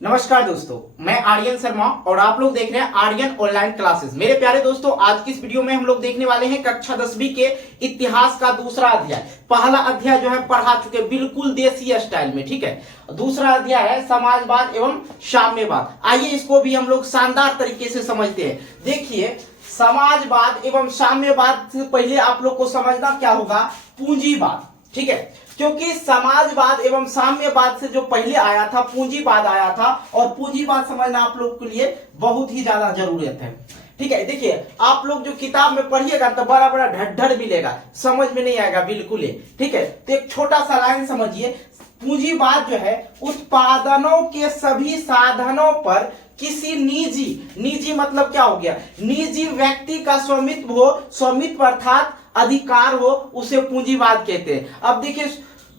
नमस्कार दोस्तों, मैं आर्यन शर्मा और आप लोग देख रहे हैं आर्यन ऑनलाइन क्लासेस। मेरे प्यारे दोस्तों, आज की इस वीडियो में हम लोग देखने वाले हैं कक्षा 10वीं के इतिहास का दूसरा अध्याय। पहला अध्याय जो है पढ़ा चुके बिल्कुल देसी स्टाइल में, ठीक है। दूसरा अध्याय है समाजवाद एवं साम्यवाद। आइए इसको भी हम लोग शानदार तरीके से समझते हैं। देखिए, समाजवाद एवं साम्यवाद से पहले आप लोग को समझना क्या होगा, पूंजीवाद, ठीक है। क्योंकि समाजवाद एवं साम्यवाद से जो पहले आया था पूंजीवाद आया था, और पूंजीवाद समझना आप लोग के लिए बहुत ही ज्यादा जरूरत है, ठीक है। देखिए, आप लोग जो किताब में पढ़िएगा तो बड़ा बड़ा ढड्ढर मिलेगा, समझ में नहीं आएगा बिल्कुल ही, ठीक है। तो एक छोटा सा लाइन समझिए। पूंजीवाद जो है उत्पादनों के सभी साधनों पर किसी निजी मतलब क्या हो गया, निजी व्यक्ति का स्वामित्व अर्थात अधिकार हो, उसे पूंजीवाद कहते हैं। अब देखिए,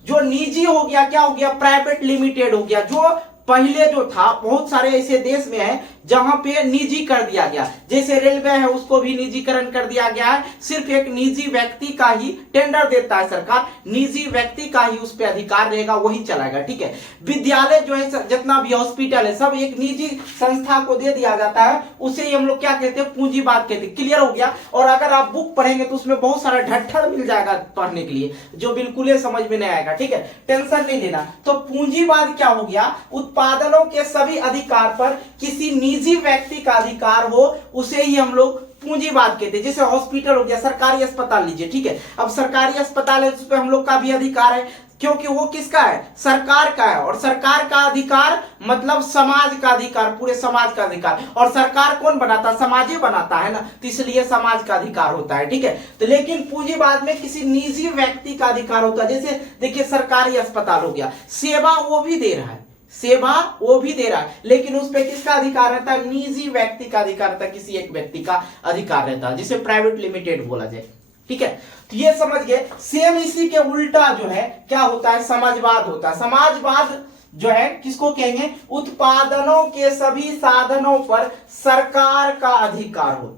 जो निजी हो गया क्या हो गया, प्राइवेट लिमिटेड हो गया। जो पहले जो था, बहुत सारे ऐसे देश में है जहां पे निजी कर दिया गया, जैसे रेलवे है उसको भी निजीकरण कर दिया गया है। सिर्फ एक निजी व्यक्ति का ही टेंडर देता है सरकार, निजी व्यक्ति का ही उस पर अधिकार रहेगा, वही चलाएगा, ठीक है। विद्यालय जो है, जितना भी हॉस्पिटल है, सब एक निजी संस्था को दे दिया जाता है, उसे हम लोग क्या कहते हैं, पूंजीवाद कहते हैं। क्लियर हो गया। और अगर आप बुक पढ़ेंगे तो उसमें बहुत सारा ढट्ठर मिल जाएगा पढ़ने के लिए, जो बिल्कुल ही समझ में नहीं आएगा, ठीक है। टेंशन नहीं लेना। तो पूंजीवाद क्या हो गया, उत्पादनों के सभी अधिकार पर किसी निजी व्यक्ति का अधिकार हो, उसे ही हम लोग पूंजीवाद कहते हैं। जैसे हॉस्पिटल हो गया, सरकारी अस्पताल लीजिए, ठीक है। अब सरकारी अस्पताल है, उस पर हम लोग का भी अधिकार है, क्योंकि वो किसका है, सरकार का है। और सरकार का अधिकार मतलब समाज का अधिकार, पूरे समाज का अधिकार। और सरकार कौन बनाता, समाज ही बनाता है ना, तो इसलिए समाज का अधिकार होता है, ठीक है। तो लेकिन पूंजीवाद में किसी निजी व्यक्ति का अधिकार होता है। जैसे देखिए, सरकारी अस्पताल हो गया, सेवा वो भी दे रहा है, सेवा वो भी दे रहा है, लेकिन उस पे किसका अधिकार रहता है, निजी व्यक्ति का अधिकार रहता है, किसी एक व्यक्ति का अधिकार रहता है, जिसे प्राइवेट लिमिटेड बोला जाए, ठीक है। तो ये समझ गए। सेम इसी के उल्टा जो है क्या होता है, समाजवाद होता है। समाजवाद जो है किसको कहेंगे, उत्पादनों के सभी साधनों पर सरकार का अधिकार हो।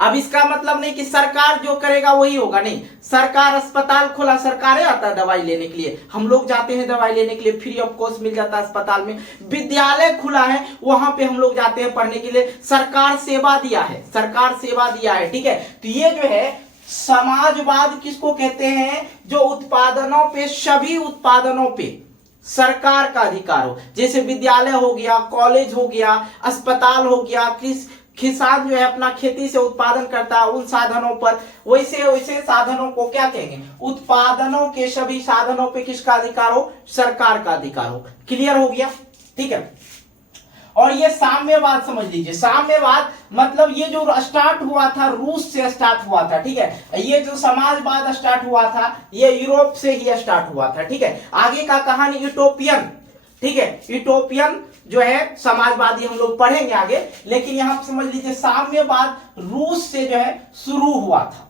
अब इसका मतलब नहीं कि सरकार जो करेगा वही होगा, नहीं। सरकार अस्पताल खोला, सरकार आता है दवाई लेने के लिए, हम लोग जाते हैं दवाई लेने के लिए, फ्री ऑफ कॉस्ट मिल जाता है अस्पताल में। विद्यालय खुला है, वहां पे हम लोग जाते हैं पढ़ने के लिए, सरकार सेवा दिया है, सरकार सेवा दिया है, ठीक है। तो ये जो है समाजवाद किसको कहते हैं, जो उत्पादनों पे, सभी उत्पादनों पे सरकार का अधिकार हो। जैसे विद्यालय हो गया, कॉलेज हो गया, अस्पताल हो गया, किसान जो है अपना खेती से उत्पादन करता है, उन साधनों पर, वैसे वैसे साधनों को क्या कहेंगे, उत्पादनों के सभी साधनों पे किसका अधिकार हो, सरकार का अधिकार हो। क्लियर हो गया, ठीक है। और ये साम्यवाद समझ लीजिए। साम्यवाद मतलब ये जो स्टार्ट हुआ था, रूस से स्टार्ट हुआ था, ठीक है। ये जो समाजवाद स्टार्ट हुआ था, ये यूरोप से ही स्टार्ट हुआ था, ठीक है। आगे का कहानी यूटोपियन, ठीक है, यूटोपियन जो है समाजवादी हम लोग पढ़ेंगे आगे। लेकिन यहां समझ लीजिए, साम्यवाद रूस से जो है शुरू हुआ था।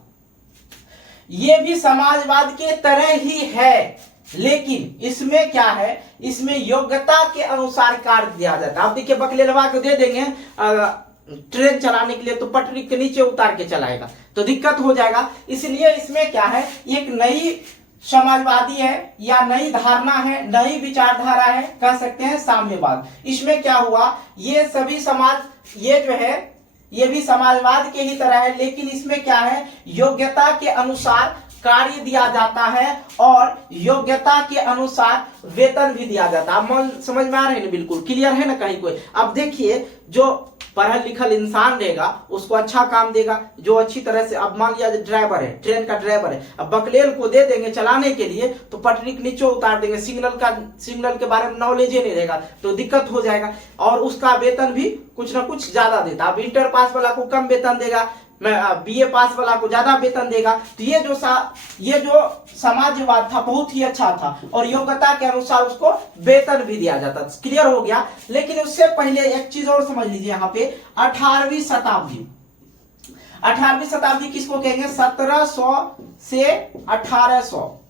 ये भी समाजवाद के तरह ही है, लेकिन इसमें क्या है, इसमें योग्यता के अनुसार कार्य दिया जाता है। आप देखिए, बकलेलवा को दे देंगे ट्रेन चलाने के लिए, तो पटरी के नीचे उतार के चलाएगा, तो दिक्कत हो जाएगा। इसलिए इसमें क्या है, एक नई समाजवादी है, या नई धारणा है, नई विचारधारा है, कह सकते हैं साम्यवाद। इसमें क्या हुआ, ये सभी समाज, ये जो है ये भी समाजवाद के ही तरह है, लेकिन इसमें क्या है, योग्यता के अनुसार कार्य दिया जाता है और योग्यता के अनुसार वेतन भी दिया जाता है। मन समझ में आ रहे हैं, बिल्कुल क्लियर है ना कहीं कोई। अब देखिए, जो पढ़ा लिखल इंसान रहेगा उसको अच्छा काम देगा, जो अच्छी तरह से, अब मान लिया ड्राइवर है, ट्रेन का ड्राइवर है, अब बकलेल को दे देंगे चलाने के लिए, तो पटरी के नीचे उतार देंगे, सिग्नल के बारे में नॉलेज ही नहीं रहेगा, तो दिक्कत हो जाएगा। और उसका वेतन भी कुछ ना कुछ ज्यादा देता। अब इंटर पास वाला को कम वेतन देगा, बीए पास वाला को ज्यादा वेतन देगा। तो ये जो समाजवाद था बहुत ही अच्छा था, और योग्यता के अनुसार उसको वेतन भी दिया जाता। क्लियर हो गया। लेकिन उससे पहले एक चीज और समझ लीजिए, यहाँ पे 18वीं शताब्दी, 18वीं शताब्दी किसको कहेंगे, 1700 से 1800,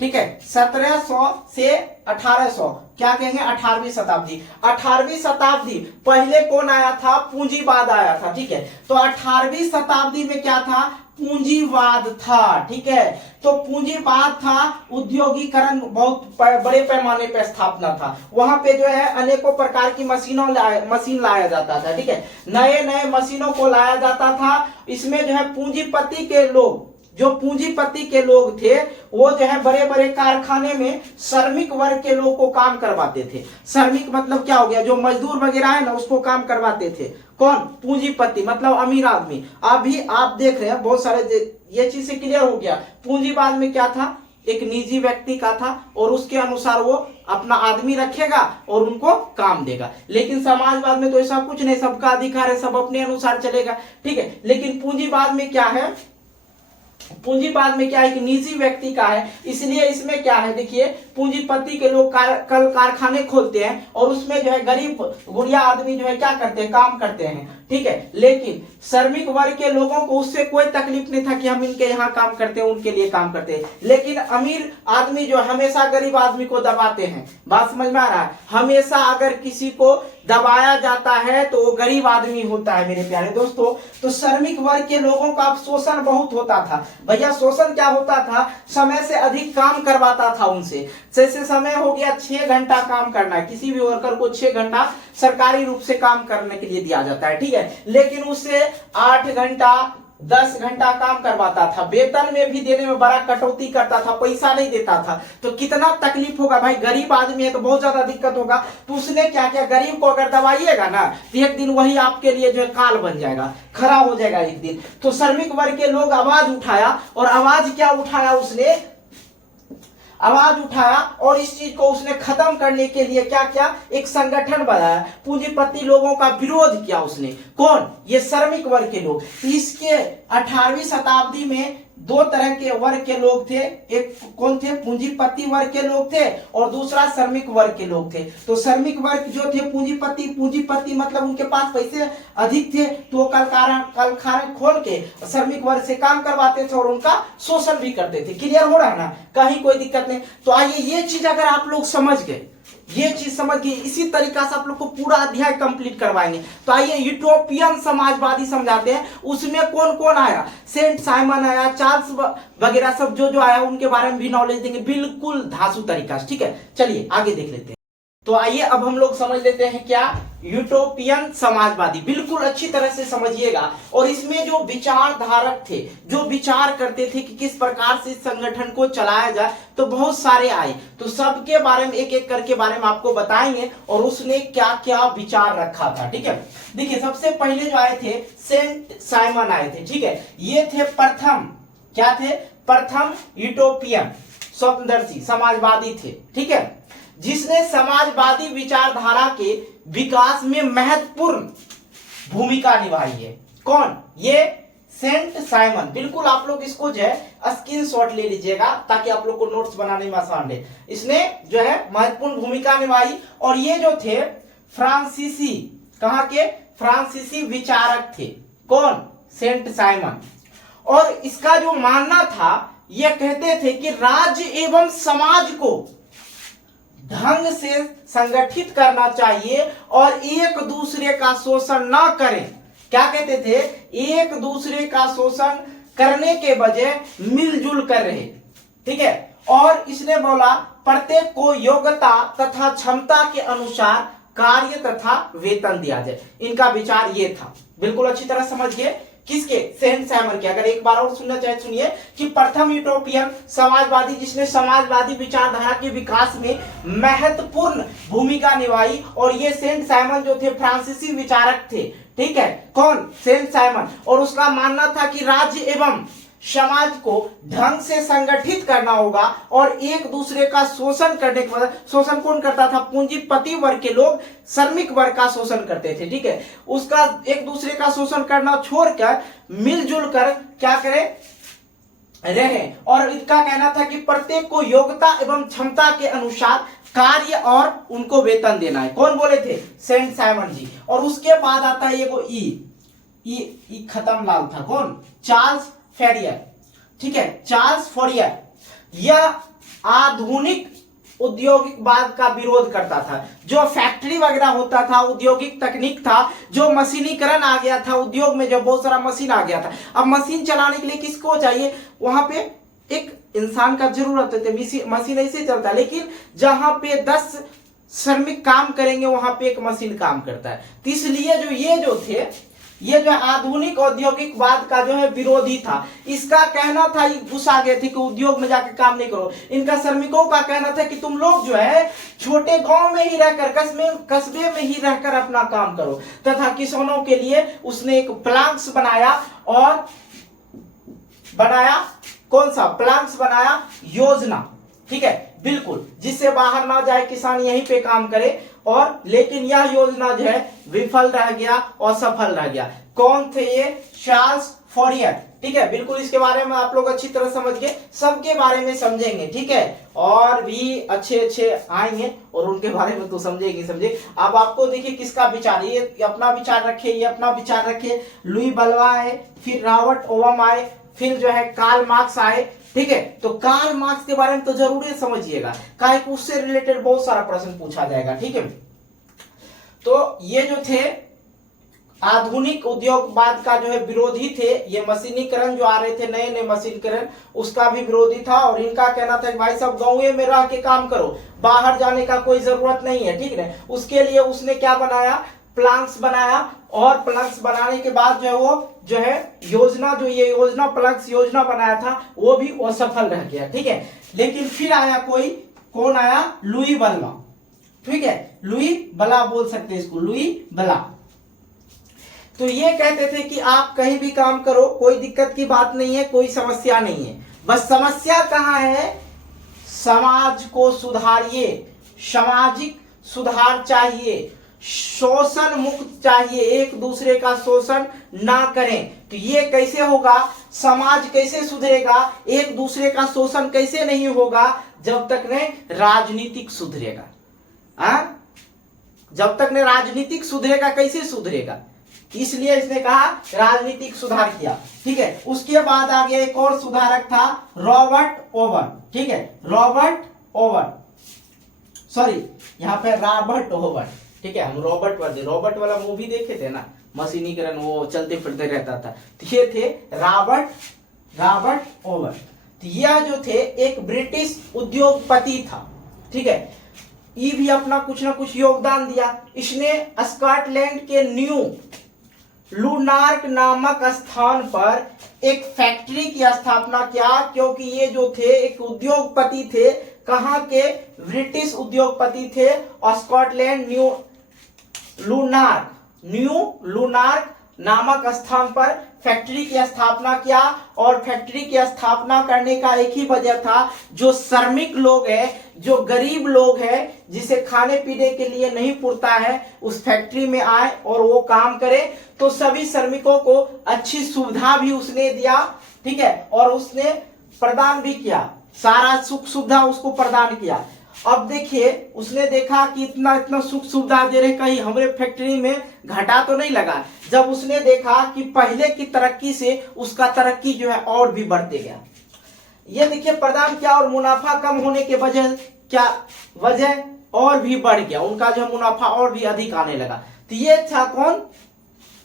ठीक है, 1700 से 1800, क्या कहेंगे 18वीं शताब्दी। 18वीं शताब्दी पहले कौन आया था, पूंजीवाद आया था। ठीक है, तो 18वीं शताब्दी में क्या था, पूंजीवाद था। ठीक है, तो पूंजीवाद था, उद्योगीकरण बहुत बड़े पैमाने पर स्थापना था। वहां पे जो है अनेकों प्रकार की मशीन लाया जाता था। ठीक है, नए नए मशीनों को लाया जाता था। इसमें जो है पूंजीपति के लोग, जो पूंजीपति के लोग थे, वो जो है बड़े बड़े कारखाने में श्रमिक वर्ग के लोग को काम करवाते थे। श्रमिक मतलब क्या हो गया, जो मजदूर वगैरह है ना, उसको काम करवाते थे। कौन, पूंजीपति मतलब अमीर आदमी। अभी आप देख रहे हैं बहुत सारे, ये चीज से क्लियर हो गया। पूंजीवाद में क्या था, एक निजी व्यक्ति का था और उसके अनुसार वो अपना आदमी रखेगा और उनको काम देगा। लेकिन समाजवाद में तो ऐसा कुछ नहीं, सबका अधिकार है, सब अपने अनुसार चलेगा। ठीक है, लेकिन पूंजीवाद में क्या है, पूंजीवाद में क्या है, एक निजी व्यक्ति का है। इसलिए इसमें क्या है, देखिए पूंजीपति के लोग कल कारखाने खोलते हैं और उसमें जो है गरीब गुड़िया आदमी जो है क्या करते हैं, काम करते हैं। ठीक है, लेकिन श्रमिक वर्ग के लोगों को उससे कोई तकलीफ नहीं था कि हम इनके यहाँ काम करते हैं, उनके लिए काम करते हैं। लेकिन अमीर आदमी जो हमेशा गरीब आदमी को दबाते हैं। बात समझ में आ रहा है, हमेशा अगर किसी को दबाया जाता है तो वो गरीब आदमी होता है मेरे प्यारे दोस्तों। तो श्रमिक वर्ग के लोगों का शोषण बहुत होता था। भैया शोषण क्या होता था, समय से अधिक काम करवाता था उनसे। जैसे समय हो गया 6 घंटा काम करना है, किसी भी वर्कर को 6 घंटा सरकारी रूप से काम करने के लिए दिया जाता है। ठीक है, लेकिन उससे 8 घंटा 10 घंटा काम करवाता था, वेतन में भी देने में बड़ा कटौती करता था, पैसा नहीं देता था। तो कितना तकलीफ होगा भाई, गरीब आदमी है तो बहुत ज्यादा दिक्कत होगा। तो उसने क्या किया, गरीब को अगर दबाइएगा ना तो एक दिन वही आपके लिए जो काल बन जाएगा, खड़ा हो जाएगा एक दिन। तो श्रमिक वर्ग के लोग आवाज उठाया, और आवाज क्या उठाया, उसने आवाज उठाया और इस चीज को उसने खत्म करने के लिए क्या किया, एक संगठन बनाया, पूंजीपति लोगों का विरोध किया उसने। कौन, ये श्रमिक वर्ग के लोग। इसके 18वीं शताब्दी में 2 तरह के वर्ग के लोग थे, एक कौन थे, पूंजीपति वर्ग के लोग थे और दूसरा श्रमिक वर्ग के लोग थे। तो श्रमिक वर्ग जो थे पूंजीपति मतलब उनके पास पैसे अधिक थे, तो कलखाने खोल के श्रमिक वर्ग से काम करवाते थे और उनका शोषण भी करते थे। क्लियर हो रहा है ना, कहीं कोई दिक्कत नहीं। तो आइए ये चीज अगर आप लोग समझ गए, ये चीज समझ गए, इसी तरीका से आप लोग को पूरा अध्याय कंप्लीट करवाएंगे। तो आइए यूटोपियन समाजवादी समझाते हैं। उसमें कौन कौन आया, सेंट साइमन आया, चार्ल्स वगैरह सब जो आया, उनके बारे में भी नॉलेज देंगे, बिल्कुल धांसू तरीका से। ठीक है, चलिए आगे देख लेते हैं। तो आइए अब हम लोग समझ लेते हैं क्या, यूटोपियन समाजवादी। बिल्कुल अच्छी तरह से समझिएगा। और इसमें जो विचारधारक थे, जो विचार करते थे कि किस प्रकार से इस संगठन को चलाया जाए, तो बहुत सारे आए। तो सबके बारे में एक एक करके बारे में आपको बताएंगे और उसने क्या क्या विचार रखा था। ठीक है, देखिए सबसे पहले जो आए थे सेंट साइमन आए थे। ठीक है, ये थे प्रथम, क्या थे, प्रथम यूटोपियन स्वतंत्रवादी समाजवादी थे। ठीक है, जिसने समाजवादी विचारधारा के विकास में महत्वपूर्ण भूमिका निभाई है। कौन, ये सेंट साइमन। बिल्कुल आप लोग इसको जो है स्क्रीनशॉट ले लीजिएगा ताकि आप लोग को नोट्स बनाने में आसान रहे। इसने जो है महत्वपूर्ण भूमिका निभाई। और ये जो थे फ्रांसीसी, कहां के, फ्रांसीसी विचारक थे। कौन, सेंट साइमन। और इसका जो मानना था, ये कहते थे कि राज्य एवं समाज को ढंग से संगठित करना चाहिए और एक दूसरे का शोषण ना करें। क्या कहते थे, एक दूसरे का शोषण करने के बजाय मिलजुल कर रहे। ठीक है, और इसने बोला प्रत्येक को योग्यता तथा क्षमता के अनुसार कार्य तथा वेतन दिया जाए। इनका विचार ये था। बिल्कुल अच्छी तरह समझिए, किसके, सेंट साइमन के। अगर एक बार और सुनना चाहे सुनिए कि प्रथम यूटोपियन समाजवादी, जिसने समाजवादी विचारधारा के विकास में महत्वपूर्ण भूमिका निभाई। और ये सेंट साइमन जो थे फ्रांसीसी विचारक थे। ठीक है, कौन, सेंट साइमन। और उसका मानना था कि राज्य एवं समाज को ढंग से संगठित करना होगा और एक दूसरे का शोषण करने के बाद, शोषण कौन करता था, पूंजीपति वर्ग के लोग श्रमिक वर्ग का शोषण करते थे। ठीक है, उसका एक दूसरे का शोषण करना छोड़कर मिलजुल कर क्या करें, रहे। और इसका कहना था कि प्रत्येक को योग्यता एवं क्षमता के अनुसार कार्य और उनको वेतन देना है। कौन बोले थे, सेंट साइमन जी। और उसके बाद आता है ये वो ई खत्म लाल था। कौन, चार्ल्स फॉरियर। ठीक है, चार्ल्स फॉरियर। यह आधुनिक औद्योगिकवाद का विरोध करता था। जो फैक्ट्री वगैरह होता था, औद्योगिक तकनीक था, जो मशीनीकरण आ गया था, उद्योग में जो बहुत सारा मशीन आ गया था। अब मशीन चलाने के लिए किसको चाहिए, वहां पे एक इंसान का जरूरत है। मशीन ऐसे चलता है, लेकिन जहां पे 10 श्रमिक काम करेंगे वहां पे एक मशीन काम करता है। तो इसलिए ये जो आधुनिक औद्योगिकवाद का जो है विरोधी था। इसका कहना था, ये घुसा गए थे कि उद्योग में जाकर काम नहीं करो। इनका श्रमिकों का कहना था कि तुम लोग जो है छोटे गांव में ही रहकर, कस्बे में ही रहकर अपना काम करो। तथा किसानों के लिए उसने एक प्लांट्स बनाया, और कौन सा प्लांट्स बनाया, योजना, ठीक है, बिल्कुल, जिससे बाहर ना जाए, किसान यहीं पे काम करे। और लेकिन यह योजना जो है विफल रह गया, असफल रह गया। कौन थे ये, चार्ल्स फॉरियर, ठीक है, बिल्कुल। इसके बारे में आप लोग अच्छी तरह समझ गए, सबके बारे में समझेंगे, ठीक है, और भी अच्छे आएंगे और उनके बारे में तो समझे। अब आपको देखिए किसका विचार, ये अपना विचार रखे, ये अपना विचार रखे। लुई बलवा आए, फिर रॉबर्ट ओवम आए, फिर जो है कार्ल मार्क्स आए, ठीक है। तो कार्ल मार्क्स के बारे में तो जरूर समझिएगा, काहे कि उससे रिलेटेड बहुत सारा प्रश्न पूछा जाएगा, ठीक है। तो ये जो थे आधुनिक उद्योगवाद का जो है विरोधी थे। ये मशीनीकरण जो आ रहे थे, नए नए मशीनीकरण, उसका भी विरोधी था। और इनका कहना था कि भाई सब गाँव में रह के काम करो, बाहर जाने का कोई जरूरत नहीं है, ठीक है। उसके लिए उसने क्या बनाया, प्लांट्स बनाया। और प्लांट्स बनाने के बाद जो है वो जो है योजना, जो ये योजना प्लांट्स योजना बनाया था, वो भी असफल रह गया, ठीक है। लेकिन फिर आया कौन आया, लुई बलवा, ठीक है, लुई बला बोल सकते हैं इसको, लुई बला। तो ये कहते थे कि आप कहीं भी काम करो, कोई दिक्कत की बात नहीं है, कोई समस्या नहीं है। बस समस्या कहाँ है, समाज को सुधारिए, सामाजिक सुधार चाहिए, शोषण मुक्त चाहिए, एक दूसरे का शोषण ना करें। तो ये कैसे होगा, समाज कैसे सुधरेगा, एक दूसरे का शोषण कैसे नहीं होगा, जब तक ने राजनीतिक सुधरेगा। जब तक ने राजनीतिक सुधरेगा, कैसे सुधरेगा, इसलिए इसने कहा राजनीतिक सुधार किया, ठीक है। उसके बाद आ गया एक और सुधारक था, रॉबर्ट ओवन, ठीक है, रॉबर्ट ओवन, सॉरी यहाँ पे रॉबर्ट ओवन, ठीक है। हम रॉबर्ट वाला मूवी देखे थे ना, मशीनीकरण, वो चलते फिरते रहता था। तो ये थे रॉबर्ट ओवन। तो यह जो थे एक ब्रिटिश उद्योगपति था, ठीक है। ये भी अपना कुछ ना कुछ योगदान दिया। इसने स्कॉटलैंड के न्यू लुनार्क नामक स्थान पर एक फैक्ट्री की स्थापना किया, क्योंकि ये जो थे एक उद्योगपति थे। कहां के, ब्रिटिश उद्योगपति थे। स्कॉटलैंड न्यू लुनार्क नामक स्थान पर फैक्ट्री की स्थापना किया। और फैक्ट्री की स्थापना करने का एक ही वजह था, जो श्रमिक लोग हैं, जो गरीब लोग हैं, जिसे खाने पीने के लिए नहीं पुरता है, उस फैक्ट्री में आए और वो काम करे। तो सभी श्रमिकों को अच्छी सुविधा भी उसने दिया, ठीक है, और उसने प्रदान भी किया, सारा सुख सुविधा उसको प्रदान किया। अब देखिए, उसने देखा कि इतना सुख सुविधा दे रहे, कहीं हमारे फैक्ट्री में घाटा तो नहीं लगा। जब उसने देखा कि पहले की तरक्की से उसका तरक्की जो है और भी बढ़ते गया। ये देखिए प्रदान किया, और मुनाफा कम होने के वजह और भी बढ़ गया, उनका जो मुनाफा और भी अधिक आने लगा। तो ये था कौन,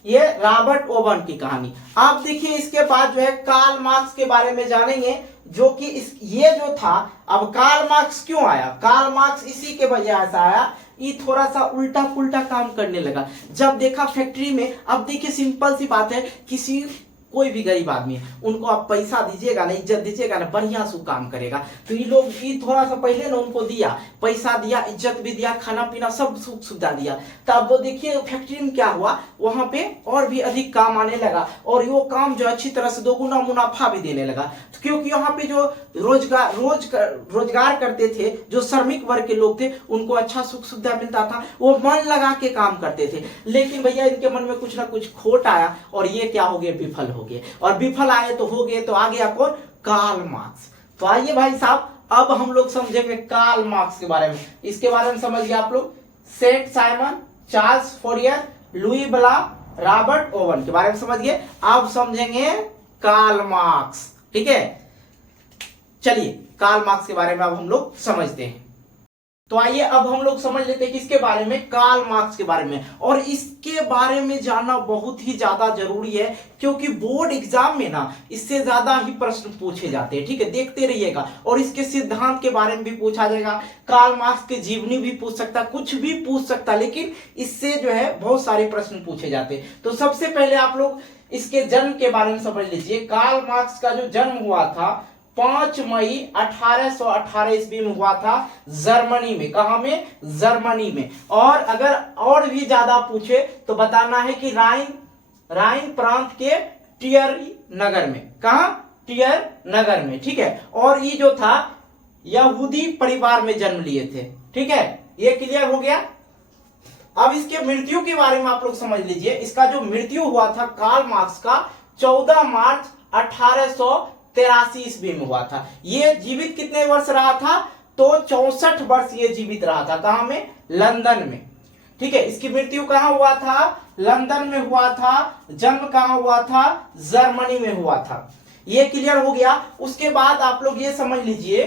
ये रॉबर्ट ओवन की कहानी। आप देखिए इसके बाद जो है कार्ल मार्क्स के बारे में जानेंगे, जो कि ये जो था। अब कार्ल मार्क्स क्यों आया, कार्ल मार्क्स इसी के वजह से आया, ये थोड़ा सा उल्टा पुल्टा काम करने लगा। जब देखा फैक्ट्री में, अब देखिए सिंपल सी बात है, कोई भी गरीब आदमी है, उनको आप पैसा दीजिएगा ना, इज्जत दीजिएगा ना, बढ़िया से काम करेगा। तो ये लोग ये थोड़ा सा पहले ना उनको दिया, पैसा दिया, इज्जत भी दिया, खाना पीना सब सुख सुविधा दिया। तब वो देखिए फैक्ट्री में क्या हुआ, वहां पे और भी अधिक काम आने लगा, और वो काम जो अच्छी तरह से दोगुना मुनाफा भी देने लगा। तो क्योंकि यहाँ पे जो रोजगार करते थे, जो श्रमिक वर्ग के लोग थे, उनको अच्छा सुख सुविधा मिलता था, वो मन लगा के काम करते थे। लेकिन भैया इनके मन में कुछ ना कुछ खोट आया, और ये क्या हो गया, विफल हो गए। और विफल आए तो हो गए, तो आ गया कौन, कार्ल मार्क्स। तो आइए भाई साहब, अब हम लोग समझेंगे कार्ल मार्क्स के बारे में। इसके बारे में समझ गए आप लोग, Saint Simon, Charles Fourier, Louis Blanc, Robert Owen के बारे में समझ गए। अब समझेंगे कार्ल मार्क्स, ठीक है। चलिए कार्ल मार्क्स के बारे में अब हम लोग समझते हैं। तो आइए अब हम लोग समझ लेते हैं किसके बारे में, कार्ल मार्क्स के बारे में। और इसके बारे में जानना बहुत ही ज्यादा जरूरी है, क्योंकि बोर्ड एग्जाम में ना इससे ज्यादा ही प्रश्न पूछे जाते हैं। ठीक है, देखते रहिएगा। और इसके सिद्धांत के बारे में भी पूछा जाएगा, कार्ल मार्क्स के जीवनी भी पूछ सकता, कुछ भी पूछ सकता, लेकिन इससे जो है बहुत सारे प्रश्न पूछे जाते हैं। तो सबसे पहले आप लोग इसके जन्म के बारे में समझ लीजिए। कार्ल मार्क्स का जो जन्म हुआ था 5 मई 1818 ईस्वी में हुआ था, जर्मनी में। कहां में? जर्मनी में। और अगर और भी ज्यादा पूछे तो बताना है कि राइन प्रांत के टियर नगर में। कहां? टियर नगर में। ठीक है, और ये जो था यहूदी परिवार में जन्म लिए थे। ठीक है, ये क्लियर हो गया। अब इसके मृत्यु के बारे में आप लोग समझ लीजिए। इसका जो मृत्यु हुआ था कार्ल मार्क्स का 14 मार्च 1883 ईस्वी में हुआ था। ये जीवित कितने वर्ष रहा था? तो 64 वर्ष ये जीवित रहा था। कहां में? लंदन में। ठीक है, इसकी मृत्यु कहां हुआ था? लंदन में हुआ था। जन्म कहां हुआ था? जर्मनी में हुआ था। ये क्लियर हो गया। उसके बाद आप लोग ये समझ लीजिए,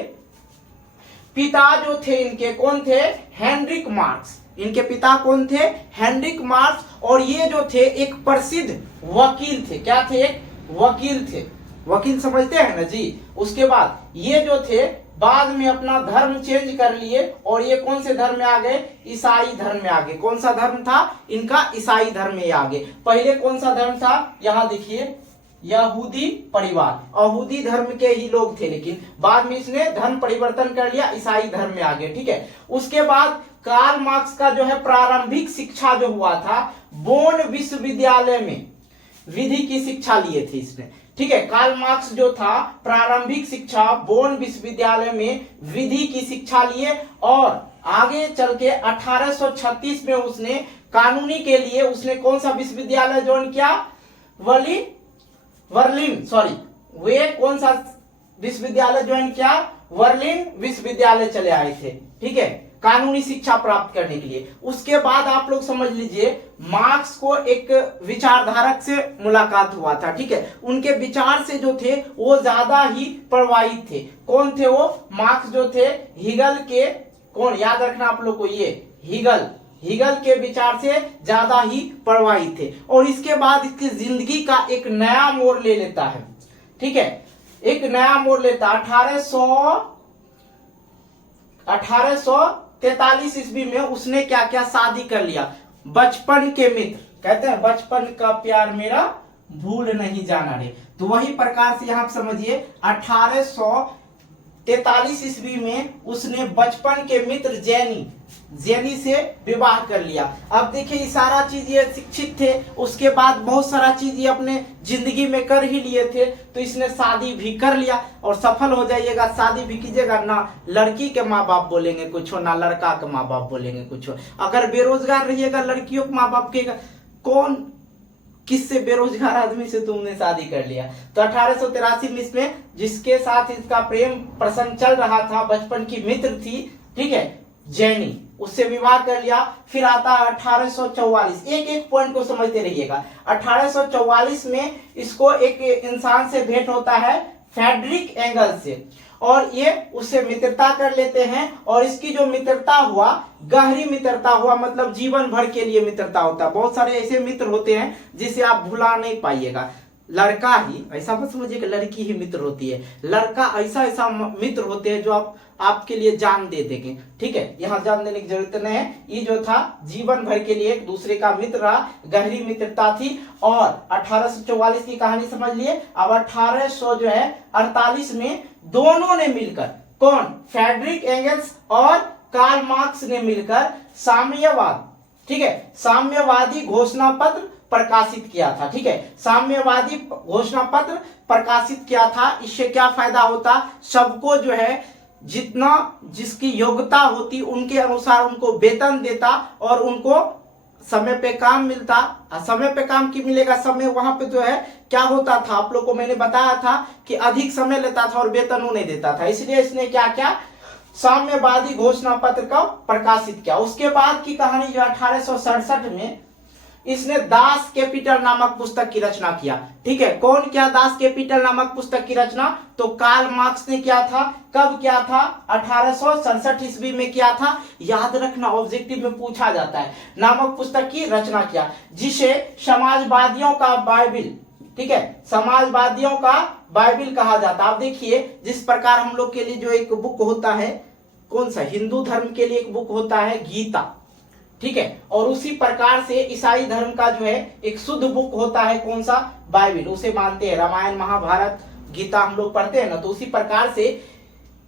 पिता जो थे इनके, कौन थे? Heinrich Marx. इनके पिता कौन थे? Heinrich Marx. और ये जो थे एक प्रसिद्ध वकील थे। क्या थे? एक वकील थे। वकील समझते हैं ना जी। उसके बाद ये जो थे बाद में अपना धर्म चेंज कर लिए, और ये कौन से धर्म में आ गए? ईसाई धर्म में आ गए। कौन सा धर्म था इनका? ईसाई धर्म में आ गए। पहले कौन सा धर्म था? यहां देखिए, यहूदी परिवार, यहूदी धर्म के ही लोग थे, लेकिन बाद में इसने धर्म परिवर्तन कर लिया, ईसाई धर्म में आ गए। ठीक है, उसके बाद कार्ल मार्क्स का जो है प्रारंभिक शिक्षा जो हुआ था बोन विश्वविद्यालय में, विधि की शिक्षा लिए थे इसने। ठीक है, कार्ल मार्क्स जो था प्रारंभिक शिक्षा बोन विश्वविद्यालय में विधि की शिक्षा लिए, और आगे चल के 1836 में उसने कानूनी के लिए उसने कौन सा विश्वविद्यालय ज्वाइन किया? वे कौन सा विश्वविद्यालय ज्वाइन किया? वर्लिन विश्वविद्यालय चले आए थे। ठीक है, कानूनी शिक्षा प्राप्त करने के लिए। उसके बाद आप लोग समझ लीजिए, मार्क्स को एक विचारधारक से मुलाकात हुआ था। ठीक है, उनके विचार से जो थे वो ज्यादा ही प्रभावित थे। कौन थे वो? मार्क्स जो थे हीगल के, कौन याद रखना आप लोग को, ये हीगल के विचार से ज्यादा ही प्रभावित थे। और इसके बाद इसकी जिंदगी का एक नया मोड़ ले लेता है। ठीक है, एक नया मोड़ लेता। 1843 ईस्वी में उसने क्या क्या? शादी कर लिया। बचपन के मित्र, कहते हैं बचपन का प्यार मेरा भूल नहीं जाना रे, तो वही प्रकार से यहां समझिए 1843 ईस्वी में उसने बचपन के मित्र जेनी से विवाह कर लिया। अब देखिए ये सारा चीज ये शिक्षित थे, उसके बाद बहुत सारा चीज ये अपने जिंदगी में कर ही लिए थे, तो इसने शादी भी कर लिया। और सफल हो जाइएगा, शादी भी कीजिएगा ना, लड़की के माँ बाप बोलेंगे कुछ हो, ना लड़का के माँ बाप बोलेंगे कुछ हो। अगर बेरोजगार रहिएगा, लड़कियों के माँ बाप के कौन, किससे? बेरोजगार आदमी से तुमने शादी कर लिया। तो 1883 में जिसके साथ इसका प्रेम प्रसंग चल रहा था, बचपन की मित्र थी, ठीक है, जेनी, उससे विवाह कर लिया। फिर आता 1844, एक पॉइंट को समझते रहिएगा। 1844 में इसको एक इंसान से भेंट होता है, फ्रेडरिक एंगल्स से, और ये उससे मित्रता कर लेते हैं। और इसकी जो मित्रता हुआ, गहरी मित्रता हुआ, मतलब जीवन भर के लिए मित्रता होता है। बहुत सारे ऐसे मित्र होते हैं जिसे आप भुला नहीं पाइएगा। लड़का ही ऐसा मत समझिए कि लड़की ही मित्र होती है, लड़का ऐसा मित्र होते हैं जो आपके लिए जान दे देंगे। ठीक है, यहाँ जान देने की जरूरत नहीं है। ये जो था जीवन भर के लिए एक दूसरे का मित्र रहा, गहरी मित्रता थी। और 1844 की कहानी समझ लिए। अब 1848 में दोनों ने मिलकर, कौन? फ्रेडरिक एंगल्स और कार्ल मार्क्स ने मिलकर साम्यवाद, ठीक है, साम्यवादी घोषणा पत्र प्रकाशित किया था। ठीक है, साम्यवादी घोषणा पत्र प्रकाशित किया था। इससे क्या फायदा होता? सबको जो है जितना जिसकी योग्यता होती उनके अनुसार उनको वेतन देता, और उनको समय पे काम मिलता। समय पे काम की मिलेगा, समय वहां पे जो है क्या होता था, आप लोग को मैंने बताया था कि अधिक समय लेता था और वेतन वो नहीं देता था। इसलिए इसने क्या किया? साम्यवादी घोषणा पत्र का प्रकाशित किया। उसके बाद की कहानी जो 1867 में इसने दास कैपिटल नामक पुस्तक की रचना किया। ठीक है, कौन किया दास कैपिटल नामक पुस्तक की रचना? तो कार्ल मार्क्स ने किया था। कब किया था? 1867 ईस्वी में किया था। याद रखना, ऑब्जेक्टिव में पूछा जाता है। नामक पुस्तक की रचना किया, जिसे समाजवादियों का बाइबिल, ठीक है, समाजवादियों का बाइबिल कहा जाता है। आप देखिए, जिस प्रकार हम लोग के लिए जो एक बुक होता है, कौन सा, हिंदू धर्म के लिए एक बुक होता है गीता, ठीक है, और उसी प्रकार से ईसाई धर्म का जो है एक शुद्ध बुक होता है, कौन सा? बाइबिल। उसे मानते हैं, रामायण महाभारत गीता हम लोग पढ़ते हैं ना, तो उसी प्रकार से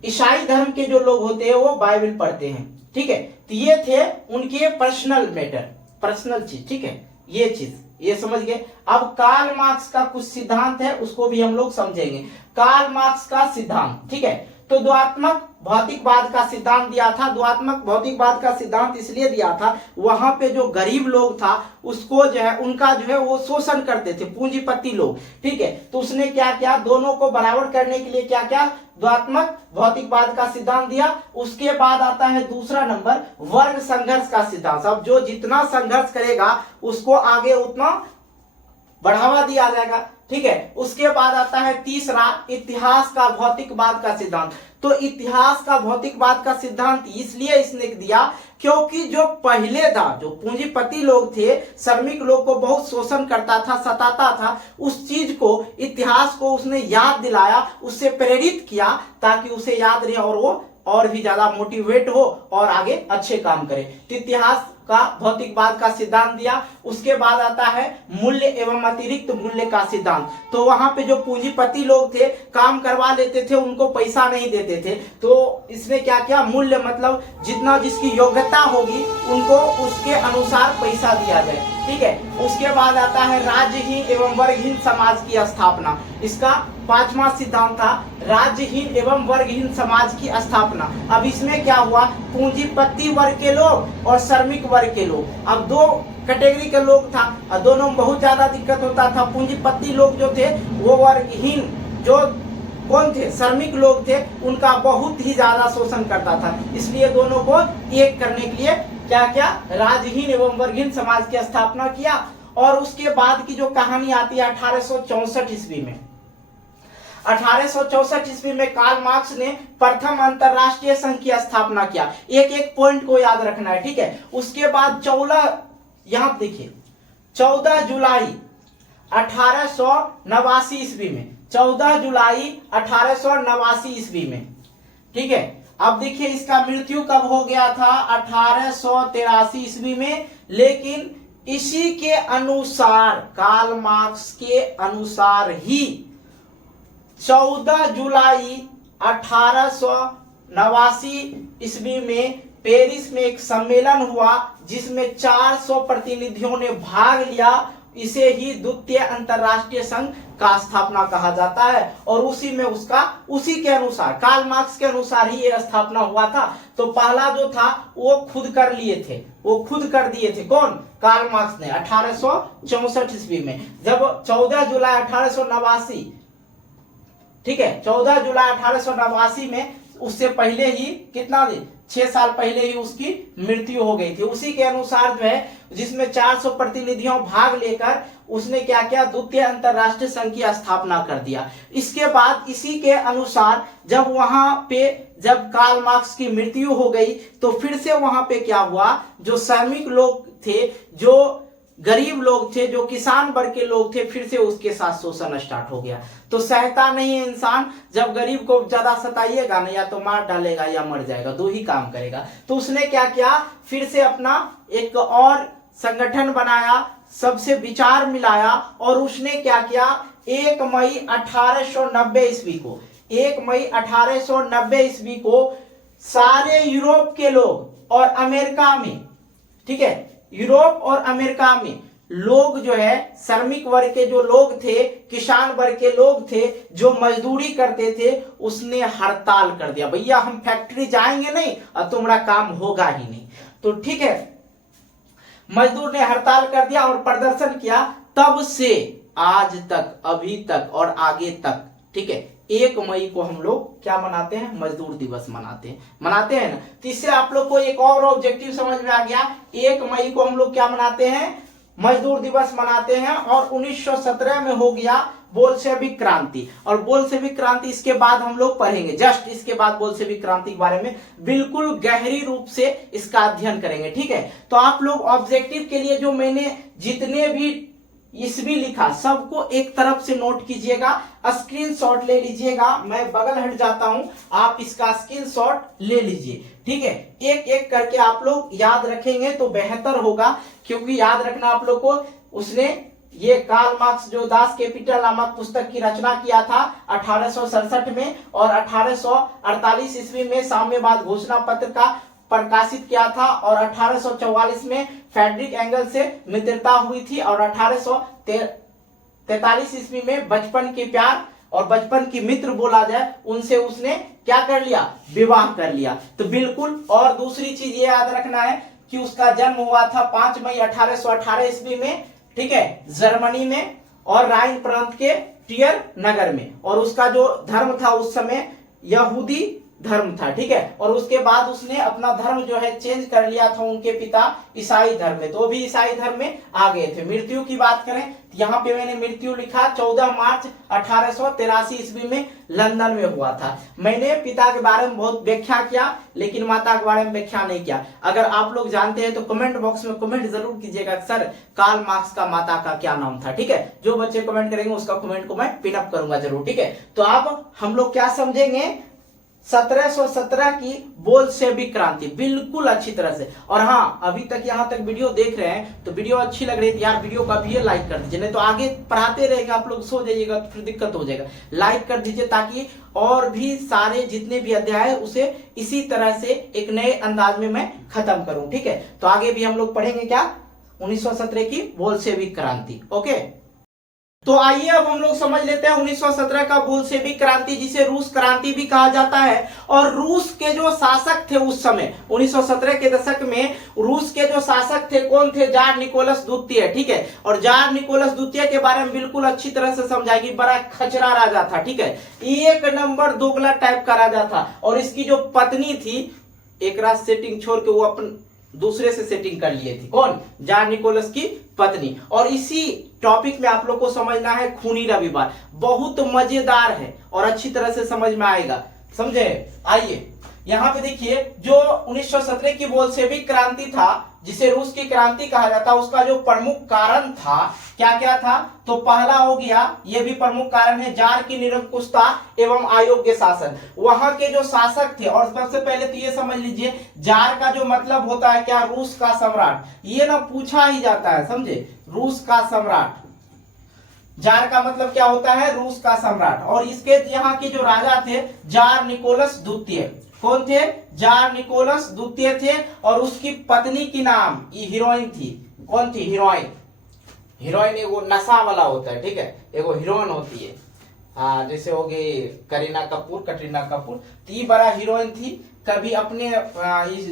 ईसाई धर्म के जो लोग होते हैं वो बाइबिल पढ़ते हैं। ठीक है, तो ये थे उनके पर्सनल मैटर, पर्सनल चीज। ठीक है, ये चीज ये समझ गए। अब कार्ल मार्क्स का कुछ सिद्धांत है, उसको भी हम लोग समझेंगे। कार्ल मार्क्स का सिद्धांत, ठीक है, तो द्वैतात्मक भौतिकवाद का सिद्धांत दिया था। द्वैतात्मक भौतिकवाद का सिद्धांत इसलिए दिया था, वहां पे जो गरीब लोग था उसको जो है उनका जो है वो शोषण करते थे पूंजीपति लोग। ठीक है, तो उसने क्या किया, दोनों को बराबर करने के लिए क्या क्या, द्वैतात्मक भौतिकवाद का सिद्धांत दिया। उसके बाद आता है दूसरा नंबर, वर्ग संघर्ष का सिद्धांत। अब जो जितना संघर्ष करेगा उसको आगे उतना बढ़ावा दिया जाएगा। ठीक है, उसके बाद आता है तीसरा, इतिहास का भौतिकवाद का सिद्धांत। तो इतिहास का भौतिकवाद का सिद्धांत इसलिए इसने दिया क्योंकि जो पहले था, जो पूंजीपति लोग थे, श्रमिक लोग को बहुत शोषण करता था, सताता था, उस चीज को, इतिहास को उसने याद दिलाया, उससे प्रेरित किया ताकि उसे याद रहे और वो और भी ज्यादा मोटिवेट हो और आगे अच्छे काम करे। तो इतिहास का भौतिकवाद का सिद्धांत दिया। उसके बाद आता है मूल्य एवं अतिरिक्त मूल्य का सिद्धांत। तो वहां पे जो पूंजीपति लोग थे, काम करवा लेते थे, उनको पैसा नहीं देते थे, तो इसने क्या किया, मूल्य मतलब जितना जिसकी योग्यता होगी उनको उसके अनुसार पैसा दिया जाए। ठीक है, उसके बाद आता है राज्यहीन एवं वर्गहीन समाज की स्थापना। इसका पांचवा सिद्धांत था राज्यहीन एवं वर्गहीन समाज की स्थापना। अब इसमें क्या हुआ, पूंजीपति वर्ग के लोग और श्रमिक वर्ग के लोग, अब दो कैटेगरी के लोग था और दोनों में बहुत ज्यादा दिक्कत होता था। पूंजीपति लोग जो थे वो वर्गहीन, जो कौन थे, श्रमिक लोग थे, उनका बहुत ही ज्यादा शोषण करता था। इसलिए दोनों को एक करने के लिए क्या क्या, राज्यहीन एवं वर्गहीन समाज की स्थापना किया। और उसके बाद की जो कहानी आती है 1864 ईस्वी में। 1864 ईस्वी में कार्ल मार्क्स ने प्रथम अंतरराष्ट्रीय संघ की स्थापना किया। एक एक पॉइंट को याद रखना है। ठीक है, उसके बाद 14, यहां देखिए 14 जुलाई 1889 ईस्वी में, 14 जुलाई 1889 ईस्वी में। ठीक है, अब देखिए इसका मृत्यु कब हो गया था, 1883 ईस्वी में। लेकिन इसी के अनुसार, कार्ल मार्क्स के अनुसार ही 14 जुलाई 1889 ईस्वी में पेरिस में एक सम्मेलन हुआ जिसमें 400 प्रतिनिधियों ने भाग लिया। इसे ही द्वितीय अंतरराष्ट्रीय संघ का स्थापना कहा जाता है। और उसी में उसका, उसी के अनुसार, कार्ल मार्क्स के अनुसार ही यह स्थापना हुआ था। तो पहला जो था वो खुद कर लिए थे, वो खुद कर दिए थे। कौन? कार्ल मार्क्स ने 1864 ईस्वी में। जब 14 जुलाई 1889, ठीक है, 14 जुलाई 1889 में, उससे पहले ही कितना दिन, 6 साल पहले ही उसकी मृत्यु हो गई थी। उसी के अनुसार जो है, जिसमें 400 प्रतिनिधियों भाग लेकर उसने क्या किया, द्वितीय अंतरराष्ट्रीय संघ की स्थापना कर दिया। इसके बाद इसी के अनुसार जब वहां पे, जब कार्ल मार्क्स की मृत्यु हो गई, तो फिर से वहां पे क्या हुआ, जो श्रमिक लोग थे, जो गरीब लोग थे, जो किसान वर्ग के लोग थे, फिर से उसके साथ शोषण स्टार्ट हो गया। तो सहता नहीं है इंसान, जब गरीब को ज्यादा सताइएगा ना, या तो मार डालेगा या मर जाएगा, दो ही काम करेगा। तो उसने क्या किया, फिर से अपना एक और संगठन बनाया, सबसे विचार मिलाया, और उसने क्या किया, 1 मई 1890 ईस्वी को, 1 मई 1890 ईस्वी को सारे यूरोप के लोग और अमेरिका में, ठीक है, यूरोप और अमेरिका में लोग जो है, श्रमिक वर्ग के जो लोग थे, किसान वर्ग के लोग थे, जो मजदूरी करते थे, उसने हड़ताल कर दिया। भैया हम फैक्ट्री जाएंगे नहीं और तुम्हारा काम होगा ही नहीं। तो ठीक है, मजदूर ने हड़ताल कर दिया और प्रदर्शन किया। तब से आज तक, अभी तक और आगे तक, ठीक है, 1 मई को हम लोग क्या मनाते हैं, मजदूर दिवस मनाते हैं ना। तो इससे आप लोग को एक और ऑब्जेक्टिव समझ में आ गया। 1 मई को हम लोग क्या मनाते हैं, मजदूर दिवस मनाते हैं। और 1917 में हो गया बोल्शेविक क्रांति। और बोल्शेविक क्रांति इसके बाद हम लोग पढ़ेंगे, जस्ट इसके बाद बोल्शेविक क्रांति के बारे में बिल्कुल गहरी रूप से इसका अध्ययन करेंगे। ठीक है, तो आप लोग ऑब्जेक्टिव के लिए जो मैंने जितने भी ईस्वी लिखा सबको एक तरफ से नोट कीजिएगा, स्क्रीनशॉट ले लीजिएगा। मैं बगल हट जाता हूं, आप इसका स्क्रीनशॉट ले लीजिए। ठीक है, एक एक करके आप लोग याद रखेंगे तो बेहतर होगा, क्योंकि याद रखना आप लोग को, उसने ये कार्ल मार्क्स जो दास कैपिटल नामक पुस्तक की रचना किया था 1867 में, और 1848 ईस्वी में साम्यवाद घोषणा पत्र का प्रकाशित किया था, और 1844 में फ्रेडरिक एंगल्स से मित्रता हुई थी, और 1843 ईस्वी में बचपन के प्यार और बचपन की मित्र बोला जाए उनसे उसने क्या कर लिया, विवाह कर लिया। तो बिल्कुल, और दूसरी चीज ये याद रखना है कि उसका जन्म हुआ था 5 मई 1818 ईस्वी में, ठीक है, जर्मनी में, और राइन प्रांत के टियर नगर में। और उसका जो धर्म था उस समय यहूदी धर्म था। ठीक है, और उसके बाद उसने अपना धर्म जो है चेंज कर लिया था उनके पिता ईसाई धर्म में, तो भी ईसाई धर्म में आ गए थे। मृत्यु की बात करें, यहाँ पे मैंने मृत्यु लिखा 14 मार्च 1883 ईस्वी में लंदन में हुआ था। मैंने पिता के बारे में बहुत व्याख्या किया, लेकिन माता के बारे में व्याख्या नहीं किया। अगर आप लोग जानते हैं तो कमेंट बॉक्स में कमेंट जरूर कीजिएगा, सर कार्ल मार्क्स का माता का क्या नाम था। ठीक है, जो बच्चे कमेंट करेंगे उसका कमेंट को मैं पिन अप करूंगा जरूर। ठीक है, तो अब हम लोग क्या समझेंगे, 1717 की बोल्शेविक क्रांति बिल्कुल अच्छी तरह से। और हाँ, अभी तक यहाँ तक वीडियो देख रहे हैं तो वीडियो अच्छी लग रही है यार, वीडियो का भी लाइक कर दीजिए, नहीं तो आगे पढ़ाते रहेगा आप लोग सो जाइएगा तो फिर दिक्कत हो जाएगा। लाइक कर दीजिए ताकि और भी सारे जितने भी अध्याय है उसे इसी तरह से एक नए अंदाज में मैं खत्म करूं। ठीक है, तो आगे भी हम लोग पढ़ेंगे क्या, 1917 की बोल्शेविक क्रांति। ओके, तो आइए अब हम लोग समझ लेते हैं 1917 का बोल्शेविक क्रांति, जिसे रूस क्रांति भी कहा जाता है। और रूस के जो शासक थे उस समय 1917 के दशक में, रूस के जो शासक थे कौन थे, जार निकोलस द्वितीय। ठीक है, और जार निकोलस द्वितीय के बारे में बिल्कुल अच्छी तरह से समझाएगी। बड़ा खचरा राजा था। ठीक है, एक नंबर दोगला टाइप का राजा था। और इसकी जो पत्नी थी, एक रात सेटिंग छोड़ के वो अपन दूसरे से सेटिंग कर लिए थी। कौन, जार निकोलस की पत्नी। और इसी टॉपिक में आप लोग को समझना है खूनी रविवार, बहुत मजेदार है और अच्छी तरह से समझ में आएगा, समझे। आइए यहाँ पे देखिए, जो 1917 की बोल्शेविक क्रांति था, जिसे रूस की क्रांति कहा जाता, उसका जो प्रमुख कारण था क्या क्या था, तो पहला हो गया, ये भी प्रमुख कारण है, जार की निरंकुशता एवं अयोग्य शासन। वहां के जो शासक थे, और सबसे पहले तो ये समझ लीजिए, जार का जो मतलब होता है क्या, रूस का सम्राट। ये ना पूछा ही जाता है, समझे, रूस का सम्राट। जार का मतलब क्या होता है, रूस का सम्राट। और इसके यहाँ के जो राजा थे जार निकोलस द्वितीय। कौन थे, जार निकोलस द्वितीय थे। और उसकी पत्नी की नाम हीरोइन थी। कौन थी, हीरोइन। हीरोइन एगो नशा वाला होता है, ठीक है, एगो हीरोइन होती है, हाँ, जैसे हो गई करीना कपूर, कटरीना कपूर। तो ये बड़ा हीरोइन थी, कभी अपने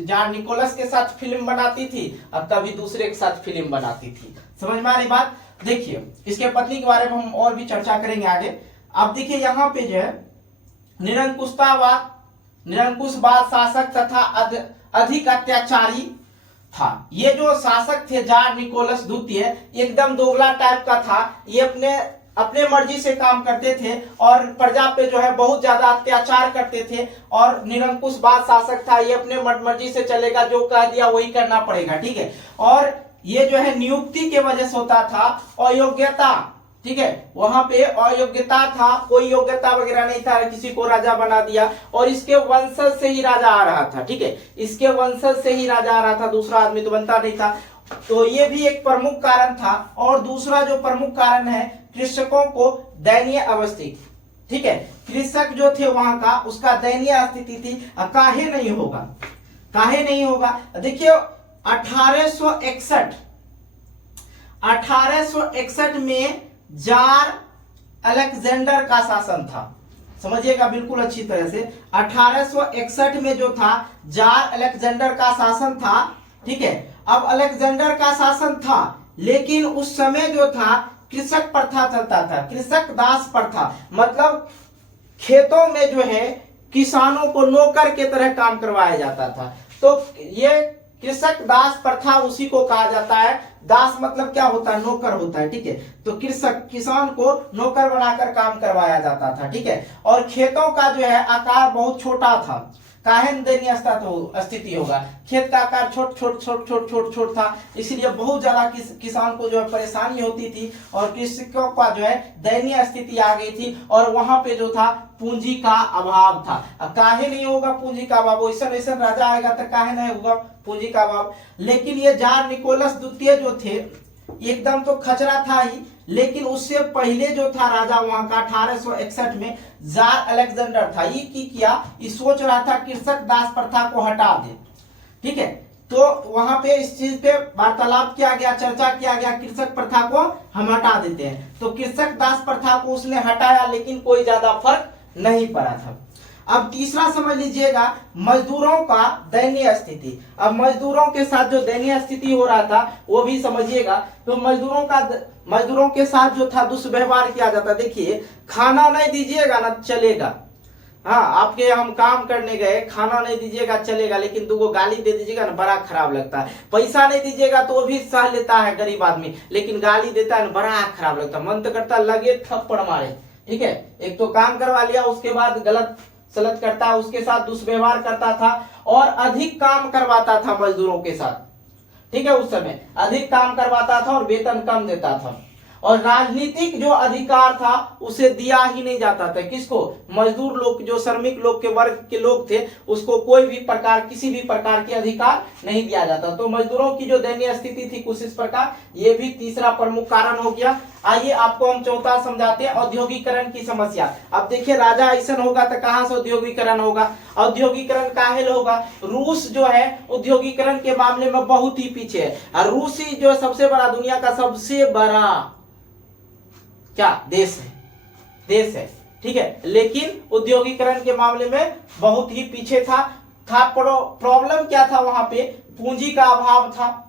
जार निकोलस के साथ फिल्म बनाती थी और कभी दूसरे के साथ फिल्म बनाती थी। समझ में आ रही बात। देखिए, इसके पत्नी के बारे में हम और भी चर्चा करेंगे आगे। अब देखिए यहाँ पे जो है निरंकुशवाद शासक तथा अधिक अत्याचारी था। ये जो शासक थे जार निकोलस द्वितीय, एकदम दोगला टाइप का था। ये अपने मर्जी से काम करते थे और प्रजा पे जो है बहुत ज्यादा अत्याचार करते थे। और निरंकुशवाद शासक था, ये अपने मर्जी से चलेगा, जो कह दिया वही करना पड़ेगा। ठीक है, और ये जो है नियुक्ति के वजह से होता था, अयोग्यता। ठीक है, वहां पे अयोग्यता था, कोई योग्यता वगैरह नहीं था, किसी को राजा बना दिया। और इसके वंशज से ही राजा आ रहा था। ठीक है, इसके वंशज से ही राजा आ रहा था, दूसरा आदमी तो बनता नहीं था। तो ये भी एक प्रमुख कारण था। और दूसरा जो प्रमुख कारण है, कृषकों को दयनीय अवस्था। ठीक है, कृषक जो थे वहां का, उसका दयनीय स्थिति थी। काहे नहीं होगा, काहे नहीं होगा, देखिए 1861 में जार अलेक्जेंडर का शासन था। समझिएगा बिल्कुल अच्छी तरह से, 1861 में जो था जार अलेक्जेंडर का शासन था। ठीक है, अब अलेक्जेंडर का शासन था, लेकिन उस समय जो था कृषक प्रथा चलता था, कृषक दास प्रथा। मतलब खेतों में जो है किसानों को नौकर के तरह काम करवाया जाता था। तो ये कृषक दास प्रथा उसी को कहा जाता है। दास मतलब क्या होता है, नौकर होता है, ठीक है। तो कृषक किसान को नौकर बनाकर काम करवाया जाता था, ठीक है। और खेतों का जो है आकार बहुत छोटा था। काहे दयनीय स्थिति होगा, खेत का आकार छोट छोट छोट छोट छोट छोट था, इसलिए बहुत ज्यादा किसान को जो है परेशानी होती थी और कृषकों का जो है दयनीय स्थिति आ गई थी। और वहां पे जो था पूंजी का अभाव था। अब काहे नहीं होगा पूंजी का अभाव, वैसा वैसा राजा आएगा तो काहे नहीं होगा पूंजी का अभाव। लेकिन ये जार निकोलस द्वितीय जो थे एकदम तो खचरा था ही, लेकिन उससे पहले जो था राजा वहां का 1861 में जार अलेक्जेंडर था। ये की किया, ये सोच रहा था कृषक दास प्रथा को हटा दे, ठीक है। तो वहां पे इस चीज पे वार्तालाप किया गया, चर्चा किया गया, कृषक प्रथा को हम हटा देते हैं। तो कृषक दास प्रथा को उसने हटाया, लेकिन कोई ज्यादा फर्क नहीं पड़ा था। अब तीसरा समझ लीजिएगा, मजदूरों का दयनीय स्थिति। अब मजदूरों के साथ जो दयनीय स्थिति हो रहा था वो भी समझिएगा। तो मजदूरों के साथ जो था दुष्व्यवहार किया जाता। देखिए, खाना नहीं दीजिएगा ना चलेगा, हाँ आपके हम काम करने गए, खाना नहीं दीजिएगा चलेगा, लेकिन दो गाली दे दीजिएगा ना बड़ा खराब लगता है। पैसा नहीं दीजिएगा तो वो भी सह लेता है गरीब आदमी, लेकिन गाली देता है ना बड़ा खराब लगता है, मन तो करता लगे थप्पड़ मारे, ठीक है। एक तो काम करवा लिया, उसके बाद गलत सलत करता, उसके साथ दुष्व्यवहार करता था और अधिक काम करवाता था मजदूरों के साथ, ठीक है। उस समय अधिक काम करवाता था और वेतन कम देता था। और राजनीतिक जो अधिकार था उसे दिया ही नहीं जाता था। किसको? मजदूर लोग, जो श्रमिक लोग के वर्ग के लोग थे, उसको कोई भी प्रकार, किसी भी प्रकार के अधिकार नहीं दिया जाता। तो मजदूरों की जो दयनीय स्थिति थी कुछ इस प्रकार, ये भी तीसरा प्रमुख कारण हो गया। आइए आपको हम चौथा समझाते हैं, औद्योगिकरण की समस्या। अब देखिए, राजा ऐसा होगा तो कहां से औद्योगिकरण होगा? औद्योगिकरण काहे होगा? रूस जो है औद्योगिकरण के मामले में बहुत ही पीछे है। रूस ही जो सबसे बड़ा, दुनिया का सबसे बड़ा क्या देश है, ठीक है, लेकिन औद्योगिकरण के मामले में बहुत ही पीछे था। प्रॉब्लम क्या था वहां पे? पूंजी का अभाव था।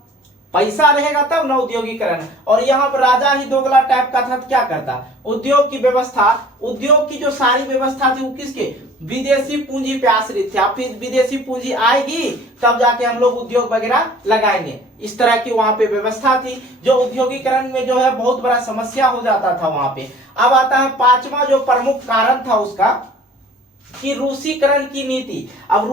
पैसा रहेगा तब ना औद्योगिकरण। और यहाँ पर राजा ही दोगला टाइप का था, तो क्या करता? उद्योग की व्यवस्था, उद्योग की जो सारी व्यवस्था थी वो किसके? विदेशी पूंजी पे आश्रित थे। फिर विदेशी पूंजी आएगी तब जाके हम लोग उद्योग वगैरह लगाएंगे, इस तरह की वहां पे व्यवस्था थी, जो औद्योगिकरण में जो है बहुत बड़ा समस्या हो जाता था वहां पे। अब आता है पांचवा जो प्रमुख कारण था उसका, कि रूसीकरण की नीति। अब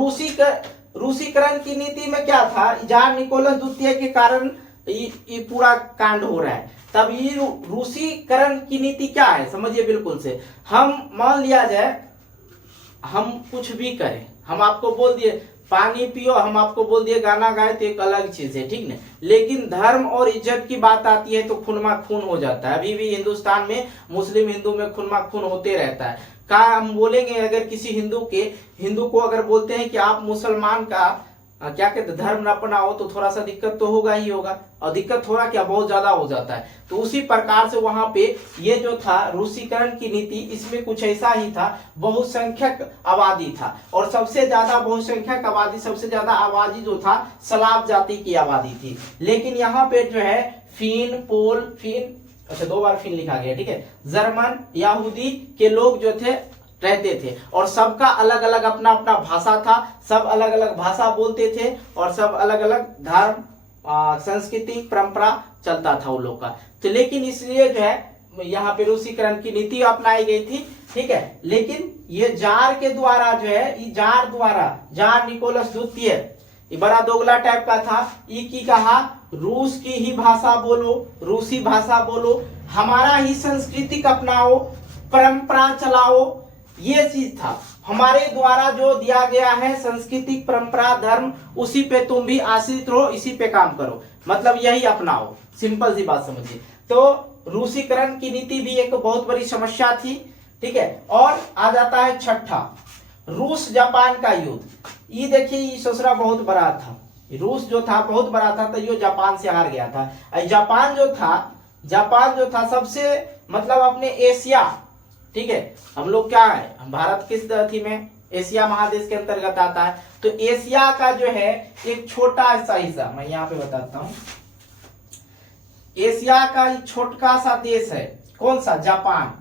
रूसीकरण की नीति में क्या था? जार निकोलस द्वितीय के कारण ये पूरा कांड हो रहा है। तब ये रूसीकरण की नीति क्या है समझिए बिल्कुल से। हम मान लिया जाए, हम कुछ भी करें, हम आपको बोल दिए पानी पियो, हम आपको बोल दिए गाना गाए, तो एक अलग चीज है, ठीक ना। लेकिन धर्म और इज्जत की बात आती है तो खूनमा खून हो जाता है। अभी भी हिंदुस्तान में मुस्लिम हिंदू में खूनमा खून होते रहता है। का हम बोलेंगे, अगर किसी हिंदू को अगर बोलते हैं कि आप मुसलमान का क्या कहते धर्म न अपनाओ, तो थोड़ा सा दिक्कत तो होगा ही होगा। और दिक्कत हो रहा क्या, बहुत ज्यादा हो जाता है। तो उसी प्रकार से वहां पे ये जो था रूसीकरण की नीति, इसमें कुछ ऐसा ही था। बहुसंख्यक आबादी था और सबसे ज्यादा बहुसंख्यक आबादी, सबसे ज्यादा आबादी जो था सलाव जाति की आबादी थी। लेकिन यहाँ पे जो है फिन, अच्छा 2 बार फिन लिखा गया, ठीक है, जर्मन यहूदी के लोग जो थे रहते थे और सबका अलग अलग अपना अपना भाषा था। सब अलग अलग भाषा बोलते थे और सब अलग अलग धर्म, संस्कृति, परंपरा चलता था उन लोग का। तो लेकिन इसलिए जो है यहाँ पे रूसीकरण की नीति अपनाई गई थी, ठीक है। लेकिन ये जार के द्वारा जो है, जार निकोलस द्वितीय, ये बड़ा दोगला टाइप का था। ये की कहा, रूस की ही भाषा बोलो, रूसी भाषा बोलो, हमारा ही संस्कृतिक अपनाओ, परंपरा चलाओ, ये चीज था। हमारे द्वारा जो दिया गया है संस्कृतिक, परंपरा, धर्म, उसी पे तुम भी आश्रित रहो, इसी पे काम करो, मतलब यही अपनाओ। सिंपल सी बात समझिए। तो रूसीकरण की नीति भी एक बहुत बड़ी समस्या थी, ठीक है। और आ जाता है छठा, रूस जापान का युद्ध। ये देखिए, ये ससुरा बहुत बड़ा था। रूस जो था बहुत बड़ा था, तो ये जापान से हार गया था। जापान जो था सबसे, मतलब अपने एशिया, ठीक है, हम लोग क्या है, हम भारत किस अथी में, एशिया महादेश के अंतर्गत आता है। तो एशिया का जो है एक छोटा सा हिस्सा, मैं यहाँ पे बताता हूँ, एशिया का छोटा सा देश है, कौन सा? जापान।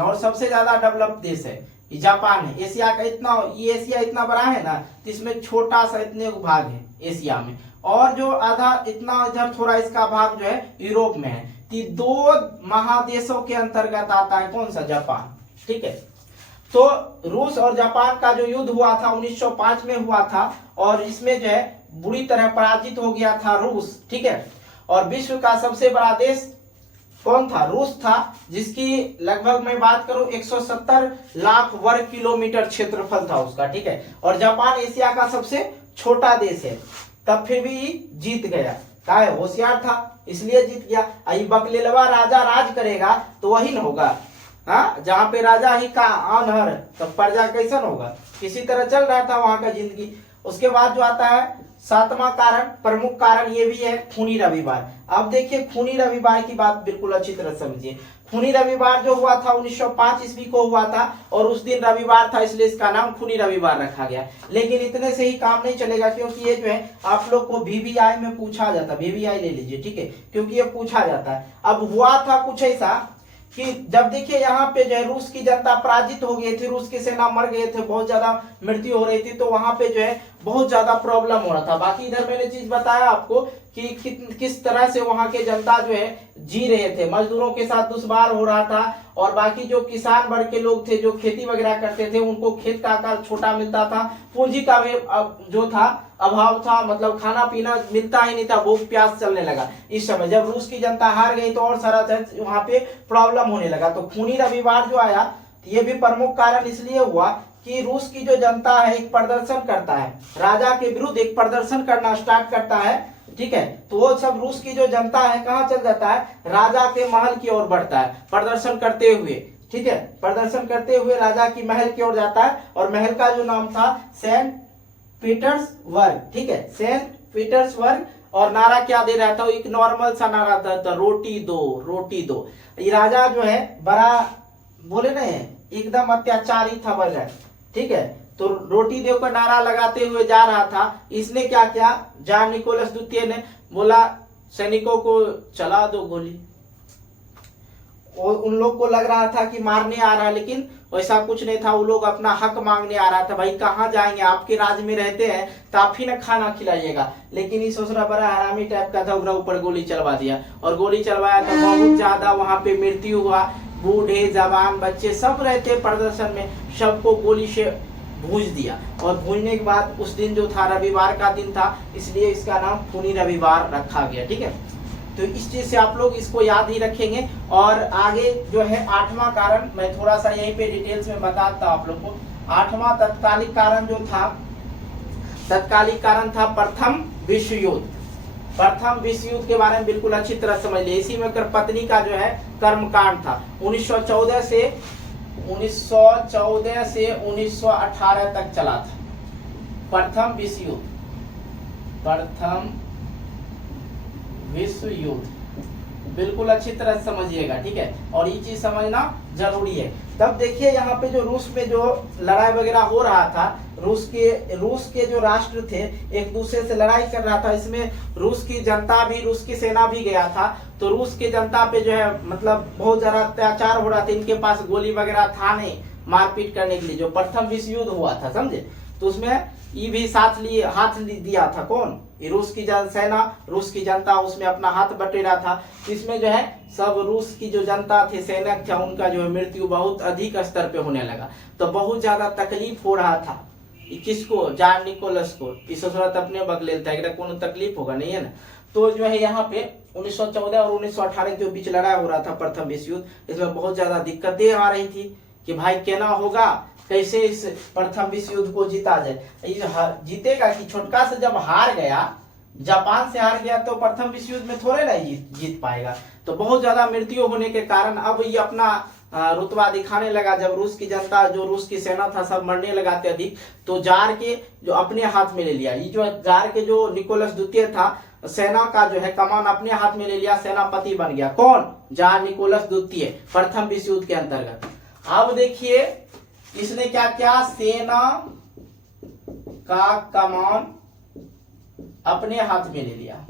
और सबसे ज्यादा डेवलप देश है जापान है। एशिया का इतना, ये एशिया इतना बड़ा है ना, इसमें छोटा सा इतने भाग है एशिया में, और जो आधा इतना इधर थोड़ा इसका भाग जो है यूरोप में है। तो 2 महादेशों के अंतर्गत आता है कौन सा, जापान। ठीक है, तो रूस और जापान का जो युद्ध हुआ था 1905 में हुआ था, और इसमें जो है बुरी तरह पराजित हो गया था रूस। ठीक है, और विश्व का सबसे बड़ा देश कौन था, रूस था, जिसकी लगभग मैं बात करूं 170 लाख वर्ग किलोमीटर क्षेत्रफल था उसका। ठीक है, और जापान एशिया का सबसे छोटा देश है, तब फिर भी जीत गया। क्या है, होशियार था इसलिए जीत गया। आई बकलेलवा राजा राज करेगा तो वही न होगा, हाँ, जहाँ पे राजा ही का आनहर, तब प्रजा कैसन होगा, किसी तरह चल रहा था वहां का जिंदगी। उसके बाद जो आता है 7वां कारण, प्रमुख कारण ये भी है खूनी रविवार। अब देखिए खूनी रविवार की बात बिल्कुल अच्छी तरह समझिए। खूनी रविवार जो हुआ था 1905 ईस्वी को हुआ था, और उस दिन रविवार था इसलिए इसका नाम खूनी रविवार रखा गया। लेकिन इतने से ही काम नहीं चलेगा, क्योंकि ये जो है आप लोग को VVI में पूछा जाता है, VVI ले लीजिए। ठीक है, क्योंकि ये पूछा जाता है। अब हुआ था कुछ ऐसा कि जब देखिए यहाँ पे जो है रूस की जनता पराजित हो गई थी, रूस की सेना मर गए थे, बहुत ज्यादा मृत्यु हो रही थी, तो वहां पे जो है बहुत ज्यादा प्रॉब्लम हो रहा था। बाकी इधर मैंने चीज बताया आपको कि किस तरह से वहां के जनता जो है जी रहे थे, मजदूरों के साथ दुश्वार हो रहा था, और बाकी जो किसान वर्ग के लोग थे जो खेती वगैरह करते थे, उनको खेत का आकार छोटा मिलता था, पूंजी का जो था अभाव था, मतलब खाना पीना मिलता ही नहीं था, भूख प्यास चलने लगा। इस समय जब रूस की जनता हार गई तो और सारा वहां पे प्रॉब्लम होने लगा। तो खूनी रविवार जो आया, ये भी प्रमुख कारण इसलिए हुआ कि रूस की जो जनता है एक प्रदर्शन करता है, राजा के विरुद्ध एक प्रदर्शन करना स्टार्ट करता है। ठीक है, तो वो सब रूस की जो जनता है कहाँ चल जाता है, राजा के महल की ओर बढ़ता है प्रदर्शन करते हुए। ठीक है, प्रदर्शन करते हुए राजा की महल की ओर जाता है, और महल का जो नाम था सेंट पीटर्सबर्ग। ठीक है, सेंट पीटर्सबर्ग, और नारा क्या दे रहा था, एक नॉर्मल सा नारा था, रोटी दो रोटी दो। ये राजा जो है बड़ा बोले नहीं एकदम अत्याचारी था बगैर। ठीक है, तो रोटी दो का नारा लगाते हुए जा रहा था। इसने क्या किया, जान निकोलस द्वितीय ने बोला सैनिकों को चला दो गोली। और उन लोग को लग रहा था कि मारने आ रहा है, लेकिन वैसा कुछ नहीं था, वो लोग अपना हक मांगने आ रहा था। भाई कहाँ जाएंगे, आपके राज्य में रहते हैं तो आप ही ना खाना खिलाइएगा। लेकिन इस दूसरा बड़ा हरामी टाइप का था, ऊपर गोली चलवा दिया, और गोली चलवाया तो बहुत ज्यादा वहां पे मृत्यु हुआ। बूढ़े जवान बच्चे सब रहते प्रदर्शन में, सबको गोली से भूंज दिया। और भूंजने के बाद उस दिन जो था रविवार का दिन था, इसलिए इसका नाम खूनी रविवार रखा गया। ठीक है, तो इस चीज से आप लोग इसको याद ही रखेंगे। और आगे जो है 8वां कारण, मैं थोड़ा सा यहीं पे डिटेल्स में बताता हूं आप लोग को। 8वां तत्कालिक कारण जो था, तत्कालिक कारण था प्रथम विश्व युद्ध। प्रथम विश्व युद्ध के बारे में बिल्कुल अच्छी तरह समझ लिया। इसी में पत्नी का जो है कर्मकांड था। 1914 से 1918 तक चला था प्रथम विश्व युद्ध। प्रथम विश्व युद्ध बिल्कुल अच्छी तरह समझिएगा। ठीक है, और ये चीज समझना जरूरी है। तब देखिए यहाँ पे जो रूस में जो लड़ाई वगैरह हो रहा था, रूस के जो राष्ट्र थे एक दूसरे से लड़ाई कर रहा था। इसमें रूस की जनता भी, रूस की सेना भी गया था। तो रूस की जनता पे जो है मतलब बहुत ज्यादा अत्याचार हो रहा था। इनके पास गोली वगैरह था नहीं मारपीट करने के लिए। जो प्रथम विश्व युद्ध हुआ था, समझे, तो उसमें ये भी हाथ दिया था कौन, रूस की सेना, रूस की जनता उसमें अपना हाथ बटेरा था। इसमें जो है सब रूस की जो जनता थी, सैनिक थे, उनका जो है मृत्यु बहुत अधिक स्तर पे होने लगा। तो बहुत ज्यादा तकलीफ हो रहा था। किसको, जार निकोलस को। इस सूरत अपने बगले था, कौन तकलीफ होगा नहीं है ना। तो जो है यहाँ पे 1914 और 1918 के बीच लड़ाई हो रहा था प्रथम विश्व युद्ध। इसमें बहुत ज्यादा दिक्कतें आ रही थी कि भाई क्या होगा, कैसे इस प्रथम विश्व युद्ध को जीता जाए। जीतेगा कि छोटका से जब हार गया, जापान से हार गया, तो प्रथम विश्व युद्ध में थोड़े ना जीत पाएगा। तो बहुत ज्यादा मृत्यु होने के कारण अब ये अपना रुतबा दिखाने लगा। जब रूस की जनता, जो रूस की सेना था, सब मरने लगा अत्यधिक, तो जार के जो अपने हाथ में ले लिया। ये जो जार के जो निकोलस द्वितीय था, सेना का जो है कमान अपने हाथ में ले लिया, सेनापति बन गया। कौन, जार निकोलस द्वितीय, प्रथम विश्व युद्ध के अंतर्गत। अब देखिए इसने क्या किया, सेना का कमान अपने हाथ में ले लिया,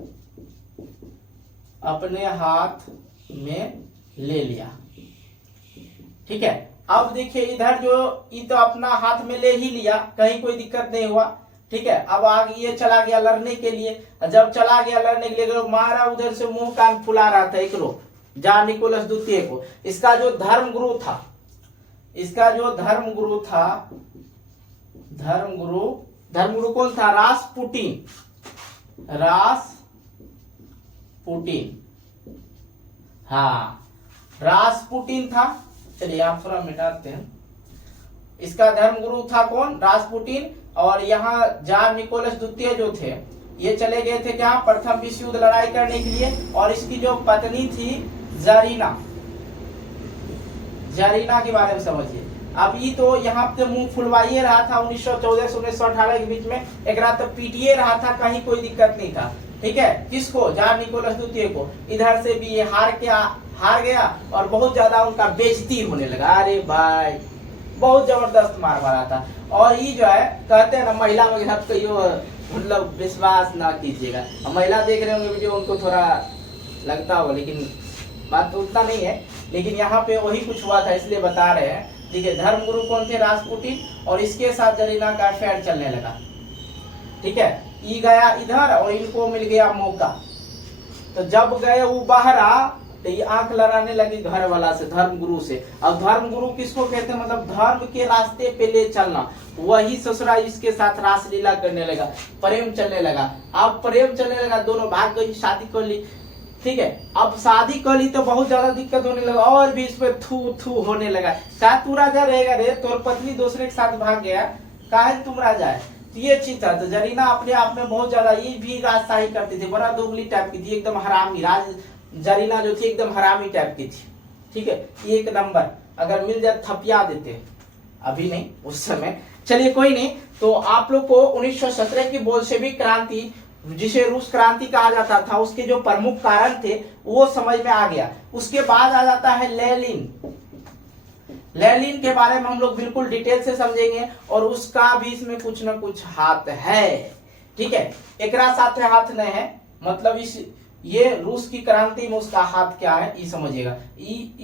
अपने हाथ में ले लिया। ठीक है, अब देखिए इधर जो ये तो अपना हाथ में ले ही लिया, कहीं कोई दिक्कत नहीं हुआ। ठीक है। अब आगे ये चला गया लड़ने के लिए, जब चला गया लड़ने के लिए मारा, उधर से मुंह कान फुला रहा था एक लोग जान निकोलस द्वितीय को। इसका जो धर्मगुरु था, इसका जो धर्मगुरु था, धर्मगुरु कौन था? रासपुटिन, हाँ रासपुटिन था। चलिए आप थोड़ा मिटाते हैं। इसका धर्मगुरु था कौन? रासपुटिन। और यहाँ जार निकोलस द्वितीय जो थे ये चले गए थे क्या? प्रथम विश्व युद्ध लड़ाई करने के लिए। और इसकी जो पत्नी थी जरीना के बारे में समझिए। अब ये तो यहाँ पे मुंह फुलवाइए रहा था 1914 से 1918 के बीच में, एक रात तो पीटिए रहा था, कहीं कोई दिक्कत नहीं था, ठीक है। किसको? जार निकोलस द्वितीय को। इधर से भी ये हार गया और बहुत ज्यादा उनका बेइज्जती होने लगा। अरे भाई बहुत जबरदस्त मार मारा था। और ये जो है कहते हैं ना, महिला वगैरह कहियो मतलब विश्वास ना कीजिएगा। महिला देख रहे होंगे वीडियो, उनको थोड़ा लगता हो, लेकिन बात तो उतना नहीं है। लेकिन यहाँ पे वही कुछ हुआ था इसलिए बता रहे हैं, ठीक है। धर्मगुरु कौन थे? रासपुटिन। और इसके साथ जरीना का अफेयर चलने लगा, ठीक है। ये गया इधर और इनको मिल गया मौका। तो जब गए वो बाहर तो ये आंख लड़ाने लगी घर वाला से, धर्मगुरु से। अब धर्मगुरु किसको कहते हैं? मतलब धर्म के रास्ते पे ले चलना। वही ससुरा इसके साथ रासलीला करने लगा, प्रेम चलने लगा। अब प्रेम चलने लगा, दोनों भाग गई, शादी कर ली, ठीक है। अब शादी कर ली तो बहुत ज्यादा दिक्कत होने लगा और भी इस पे थू होने लगा। क्या तू राजा रहेगा रे? तोर पत्नी दूसरे के साथ भाग गया, काहे तुम राजा है? ये चीज था। तो जरीना अपने आप में बहुत ज्यादा, ये भी राजशाही करती थी, बड़ा दोगली टाइप की थी, एकदम हरामी। जरीना जो थी एकदम हरामी टाइप की थी, ठीक है। एक नंबर, अगर मिल जाए थपिया देते, अभी नहीं उस समय। चलिए कोई नहीं। तो आप लोग को 1917 की बोल्शेविक क्रांति, जिसे रूस क्रांति कहा जाता था, उसके जो प्रमुख कारण थे वो समझ में आ गया। उसके बाद आ जाता है लेनिन के बारे में हम लोग बिल्कुल डिटेल से समझेंगे, और उसका भी इसमें कुछ ना कुछ हाथ है, ठीक है। एकरा साथ हाथ नहीं है, मतलब ये रूस की क्रांति में उसका हाथ क्या है ये समझिएगा।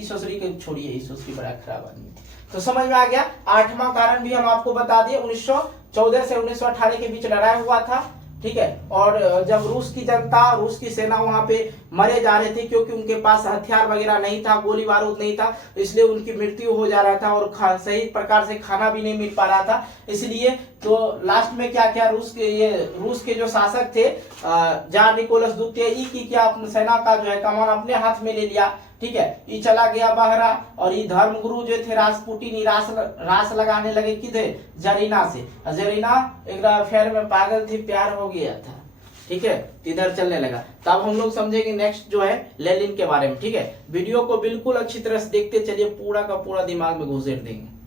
ससुरी के छोड़िए, ससुरी बड़ा खराब आदमी, तो समझ में आ गया। 8वां कारण भी हम आपको बता दिए, 1914 से 1918 के बीच लड़ाई हुआ था, ठीक है। और जब रूस की जनता, रूस की सेना वहां पे मरे जा रहे थे, क्योंकि उनके पास हथियार वगैरह नहीं था, गोली बारूद नहीं था, इसलिए उनकी मृत्यु हो जा रहा था और सही प्रकार से खाना भी नहीं मिल पा रहा था। इसलिए तो लास्ट में क्या क्या रूस के जो शासक थे जार निकोलस द्वितीय की क्या अपनी सेना का जो है कमान अपने हाथ में ले लिया, ठीक है। ये चला गया बाहरा। और ये धर्मगुरु जो थे रासपुटिन, रास लगाने लगे किधर? जरीना से। जरीना एक अफेयर में पागल थी, प्यार हो गया था, ठीक है। इधर चलने लगा। तब हम लोग समझेंगे नेक्स्ट जो है लेनिन के बारे में, ठीक है। वीडियो को बिल्कुल अच्छी तरह से देखते चलिए, पूरा का पूरा दिमाग में घुसेड़ देंगे।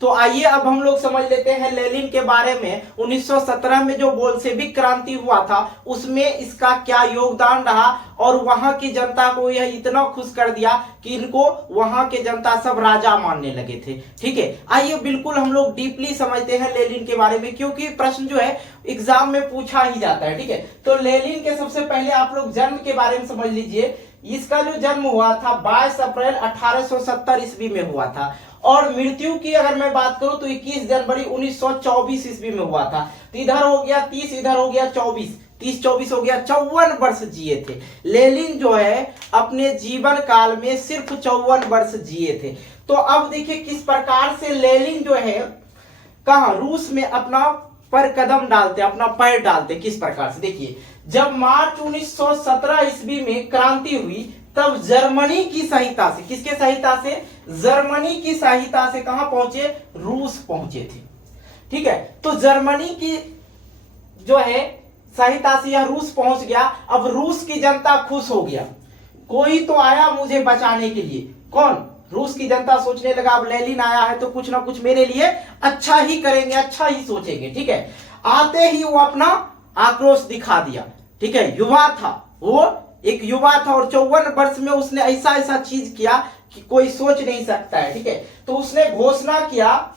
तो आइए अब हम लोग समझ लेते हैं लेनिन के बारे में। 1917 में जो बोल्शेविक क्रांति हुआ था उसमें इसका क्या योगदान रहा, और वहां की जनता को यह इतना खुश कर दिया कि इनको वहां के जनता सब राजा मानने लगे थे, ठीक है। आइए बिल्कुल हम लोग डीपली समझते हैं लेनिन के बारे में, क्योंकि प्रश्न जो है एग्जाम में पूछा ही जाता है, ठीक है। तो लेनिन के सबसे पहले आप लोग जन्म के बारे में समझ लीजिए। इसका जो जन्म हुआ था 22 अप्रैल 1870 ईस्वी में हुआ था, और मृत्यु की अगर मैं बात करूं तो 21 जनवरी 1924 ईस्वी में हुआ था। तो इधर हो गया 30, इधर हो गया 24, 30-24 हो गया, 54 वर्ष जिए थे। लेनिन जो है अपने जीवन काल में सिर्फ 54 वर्ष जिए थे। तो अब देखिए किस प्रकार से लेनिन जो है कहां रूस में अपना पर कदम डालते, अपना पैर डालते, किस प्रकार से देखिए। जब मार्च 1917 ईस्वी में क्रांति हुई तब जर्मनी की सहायता से, किसके सहायता से? जर्मनी की सहायता से कहां पहुंचे? रूस पहुंचे थे, ठीक है। तो जर्मनी की जो है सहायता से यह रूस पहुंच गया। अब रूस की जनता खुश हो गया, कोई तो आया मुझे बचाने के लिए। कौन? रूस की जनता सोचने लगा अब लेनिन आया है तो कुछ ना कुछ मेरे लिए अच्छा ही करेंगे, अच्छा ही सोचेंगे, ठीक है। आते ही वो अपना आक्रोश दिखा दिया, ठीक है। युवा था वो, एक युवा था, और 54 वर्ष में उसने ऐसा चीज किया कि कोई सोच नहीं सकता है, ठीक है। तो उसने घोषणा किया,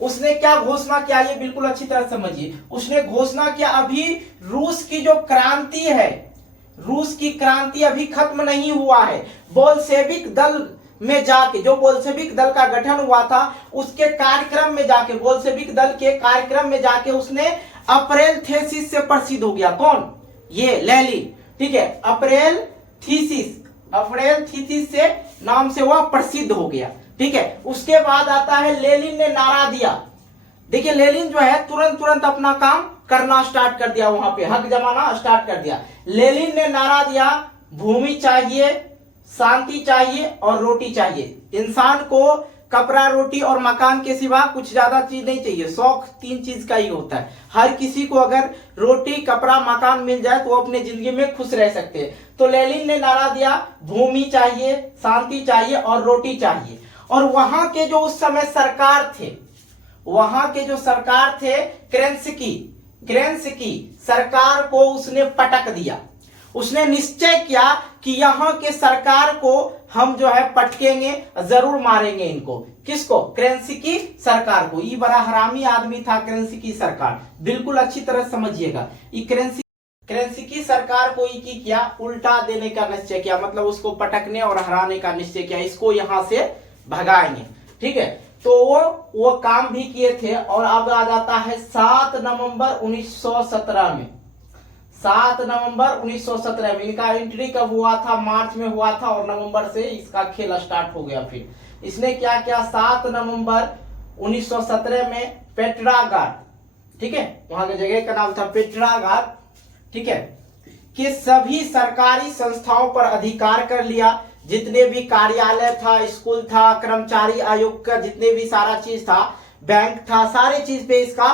उसने क्या घोषणा किया ये बिल्कुल अच्छी तरह समझिए। उसने घोषणा किया अभी रूस की जो क्रांति है, रूस की क्रांति अभी खत्म नहीं हुआ है। बोल्शेविक दल में जाके, जो बोल्शेविक दल का गठन हुआ था उसके कार्यक्रम में जाके, बोल्शेविक दल के कार्यक्रम में जाके उसने अप्रैल थीसिस से प्रसिद्ध हो गया। कौन? ये लेनिन। ठीक है, अप्रैल थीसिस से नाम से वह प्रसिद्ध हो गया। ठीक है, उसके बाद आता है लेनिन ने नारा दिया। देखिए लेनिन जो है तुरंत अपना काम करना स्टार्ट कर दिया, वहां पे हक जमाना स्टार्ट कर दिया। लेनिन ने नारा दिया, भूमि चाहिए, शांति चाहिए और रोटी चाहिए। इंसान को कपड़ा, रोटी और मकान के सिवा कुछ ज्यादा चीज नहीं चाहिए। शौक 3 चीज का ही होता है। हर किसी को अगर रोटी, कपड़ा, मकान मिल जाए तो वो अपने जिंदगी में खुश रह सकते हैं। तो लेनिन ने नारा दिया, भूमि चाहिए, शांति चाहिए और रोटी चाहिए। और वहां के जो उस समय सरकार थे, वहां के जो सरकार थे केरेंस्की सरकार को उसने पटक दिया। उसने निश्चय किया कि यहाँ के सरकार को हम जो है पटकेंगे, जरूर मारेंगे इनको। किसको? केरेंस्की सरकार को। ये बड़ा हरामी आदमी था केरेंस्की सरकार, बिल्कुल अच्छी तरह समझिएगा। ये केरेंस्की सरकार को ये किया, उल्टा देने का निश्चय किया, मतलब उसको पटकने और हराने का निश्चय किया, इसको यहां से भगाएंगे। ठीक है, तो वो काम भी किए थे। और अब आ जाता है 7 नवंबर 1917 में। 7 नवंबर 1917 में इनका एंट्री कब हुआ था? मार्च में हुआ था और नवंबर से इसका खेल स्टार्ट हो गया। फिर इसने क्या किया? 7 नवंबर 1917 में पेट्रागाड, ठीक है, वहां की जगह का नाम था पेट्रागाड, ठीक है, कि सभी सरकारी संस्थाओं पर अधिकार कर लिया। जितने भी कार्यालय था, स्कूल था, कर्मचारी आयोग का जितने भी सारा चीज था, बैंक था, सारे चीज पे इसका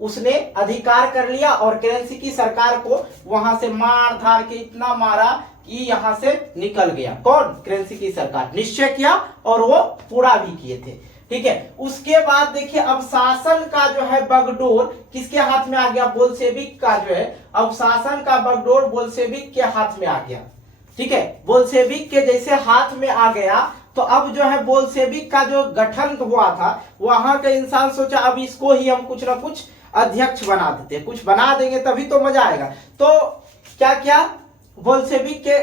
उसने अधिकार कर लिया। और केरेंस्की सरकार को वहां से मार धार के इतना मारा कि यहां से निकल गया। कौन? केरेंस्की सरकार। निश्चय किया और वो पूरा भी किए थे। ठीक है, उसके बाद देखिए अब शासन का जो है बागडोर किसके हाथ में आ गया? बोल्शेविक का जो है अब शासन का बागडोर बोल्शेविक के हाथ में आ गया। ठीक है, बोल्शेविक के जैसे हाथ में आ गया तो अब जो है बोल्शेविक का जो गठन हुआ था, वहां के इंसान सोचा अब इसको ही हम कुछ ना कुछ अध्यक्ष बना देते, कुछ बना देंगे तभी तो मजा आएगा। तो क्या किया? बोल्शेविक के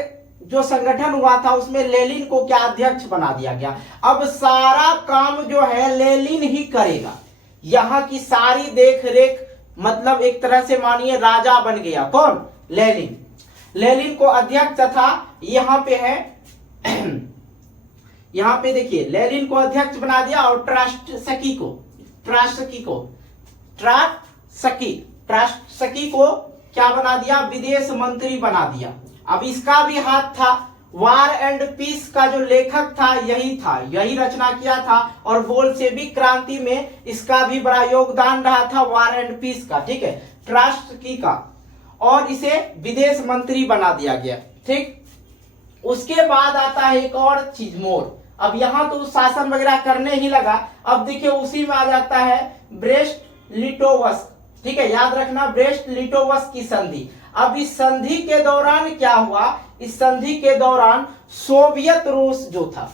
जो संगठन हुआ था उसमें लेनिन को क्या अध्यक्ष बना दिया गया। अब सारा काम जो है लेनिन ही करेगा, यहाँ की सारी देख रेख, मतलब एक तरह से मानिए राजा बन गया। कौन? लेनिन। लेनिन को अध्यक्ष तथा यहाँ पे है यहाँ पे देखिए लेनिन को अध्यक्ष बना दिया और ट्रास्टस्की को क्या बना दिया? विदेश मंत्री बना दिया। अब इसका भी हाथ था, वार एंड पीस का जो लेखक था यही रचना किया था। और बोल्शेविक क्रांति में इसका भी बड़ा योगदान रहा था, वार एंड पीस का। ठीक है, ट्रास्टस्की का। और इसे विदेश मंत्री बना दिया गया। ठीक, उसके बाद आता है एक और चीज, मोर। अब यहां तो शासन वगैरह करने ही लगा। अब देखिए उसी में आ जाता है ब्रेस्ट लिटोवस्क। ठीक है, याद रखना ब्रेस्ट लिटोवस्क की संधि। अब इस संधि के दौरान क्या हुआ? इस संधि के दौरान सोवियत रूस जो था,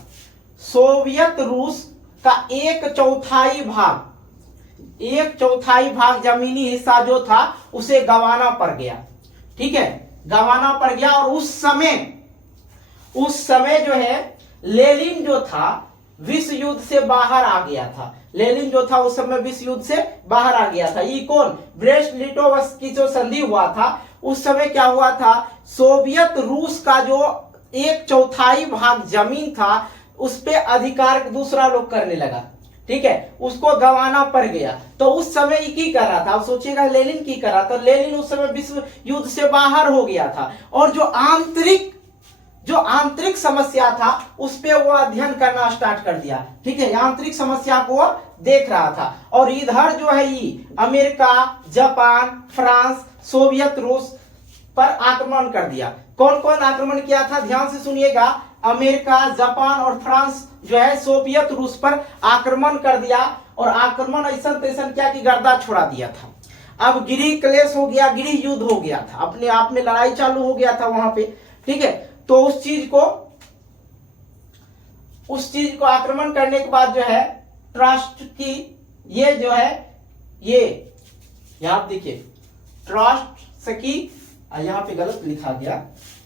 सोवियत रूस का 1/4 भाग जमीनी हिस्सा जो था उसे गंवाना पड़ गया। ठीक है, गंवाना पड़ गया। और उस समय जो है लेनिन जो था विश्व युद्ध से बाहर आ गया था। लेनिन जो था उस समय विश्व युद्ध से बाहर आ गया था। ये कौन? ब्रेस्ट लिटोवस्क की जो संधि हुआ था उस समय क्या हुआ था? सोवियत रूस का जो 1/4 भाग जमीन था उस पे अधिकार दूसरा लोग करने लगा। ठीक है, उसको गंवाना पड़ गया। तो उस समय की कर रहा था, अब सोचिएगा लेनिन की कर रहा था। लेनिन उस समय विश्व युद्ध से बाहर हो गया था और जो आंतरिक समस्या था उस पे वो अध्ययन करना स्टार्ट कर दिया। ठीक है, आंतरिक समस्या को वो देख रहा था। और इधर जो है ये अमेरिका, जापान, फ्रांस, सोवियत रूस पर आक्रमण कर दिया। कौन कौन आक्रमण किया था? ध्यान से सुनिएगा। अमेरिका, जापान और फ्रांस जो है सोवियत रूस पर आक्रमण कर दिया। और आक्रमण ऐसा तैसन क्या कि गर्दा छोड़ा दिया था। अब गृह क्लेश हो गया, गृह युद्ध हो गया था, अपने आप में लड़ाई चालू हो गया था वहां पे। ठीक है, तो उस चीज को आक्रमण करने के बाद जो है ट्रस्ट की ये जो है ये यहां देखिए ट्रॉट्स्की, यहाँ पे गलत लिखा गया।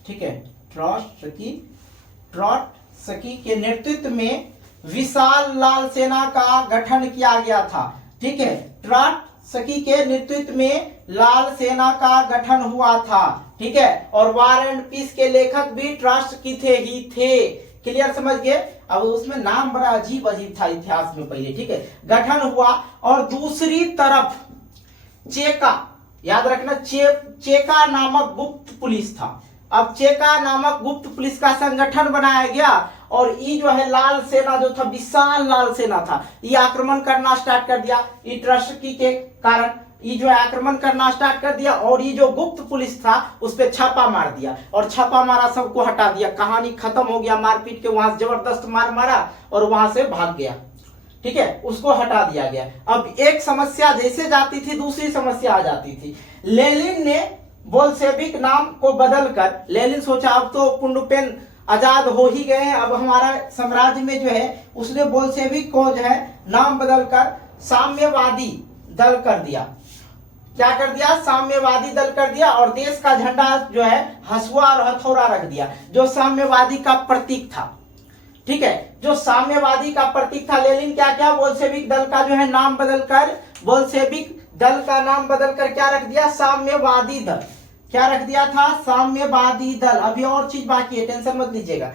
ठीक है, ट्रॉट्स्की ट्रॉट्स्की के नेतृत्व में विशाल लाल सेना का गठन किया गया था। ठीक है, ट्रॉट्स्की के नेतृत्व में लाल सेना का गठन हुआ था। ठीक है, और वार एंड पीस के लेखक भी ट्रॉट्स्की ही थे। क्लियर, समझ गए। अब उसमें नाम बड़ा अजीब अजीब था इतिहास में पहले। ठीक है, गठन हुआ। और दूसरी तरफ चेका, याद रखना, चेका नामक गुप्त पुलिस था। अब चेका नामक गुप्त पुलिस का संगठन बनाया गया और ये जो है लाल सेना जो था, विशाल लाल सेना था, ये आक्रमण करना स्टार्ट कर दिया। ये ट्रॉट्स्की के कारण ये जो आक्रमण करना स्टार्ट कर दिया और ये जो गुप्त पुलिस था उस पर छापा मार दिया और छापा मारा, सबको हटा दिया। कहानी खत्म हो गया, मारपीट के वहां से जबरदस्त मार मारा और वहां से भाग गया। ठीक है, उसको हटा दिया गया। अब एक समस्या जैसे जाती थी दूसरी समस्या आ जाती थी। लेनिन ने बोल्शेविक नाम को बदलकर, लेनिन सोचा अब तो पुंडुपेन आजाद हो ही गए हैं, अब हमारा साम्राज्य में जो है, उसने बोल्शेविक को जो है नाम बदलकर साम्यवादी दल कर दिया। क्या कर दिया? साम्यवादी दल कर दिया। और देश का झंडा जो है हसुआ और हथौड़ा रख दिया, जो साम्यवादी का प्रतीक था। ठीक है, जो साम्यवादी का प्रतीक था। लेनिन क्या क्या, बोल्शेविक दल का जो है नाम बदलकर, बोल्शेविक दल का नाम बदलकर क्या रख दिया? साम्यवादी दल। क्या रख दिया था? साम्यवादी दल। अभी और चीज बाकी है, टेंशन मत लीजिएगा,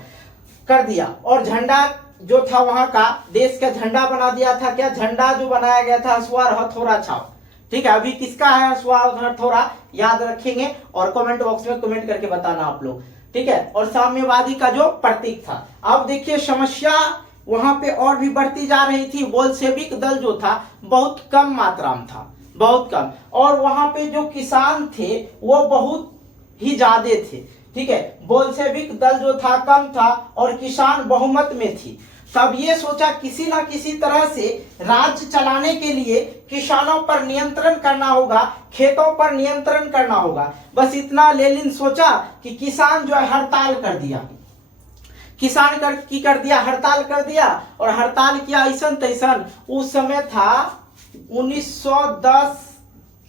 कर दिया। और झंडा जो था वहां का, देश का झंडा बना दिया था। क्या झंडा जो बनाया गया था? हसुआ और हथौड़ा छाप। ठीक है, अभी किसका है हसुआ और हथौड़ा, याद रखेंगे और कमेंट बॉक्स में कमेंट करके बताना आप लोग। ठीक है, और साम्यवादी का जो प्रतीक था। अब देखिए समस्या वहां पे और भी बढ़ती जा रही थी। बोल्शेविक दल जो था बहुत कम मात्रा में था, बहुत कम। और वहां पे जो किसान थे वो बहुत ही ज्यादा थे। ठीक है, बोल्शेविक दल जो था कम था और किसान बहुमत में थी। तब ये सोचा किसी ना किसी तरह से राज्य चलाने के लिए किसानों पर नियंत्रण करना होगा, खेतों पर नियंत्रण करना होगा। बस इतना लेनिन सोचा कि किसान जो है हड़ताल कर दिया। किसान कर दिया, हड़ताल कर दिया। और हड़ताल किया ऐसा तैसन। उस समय था 1910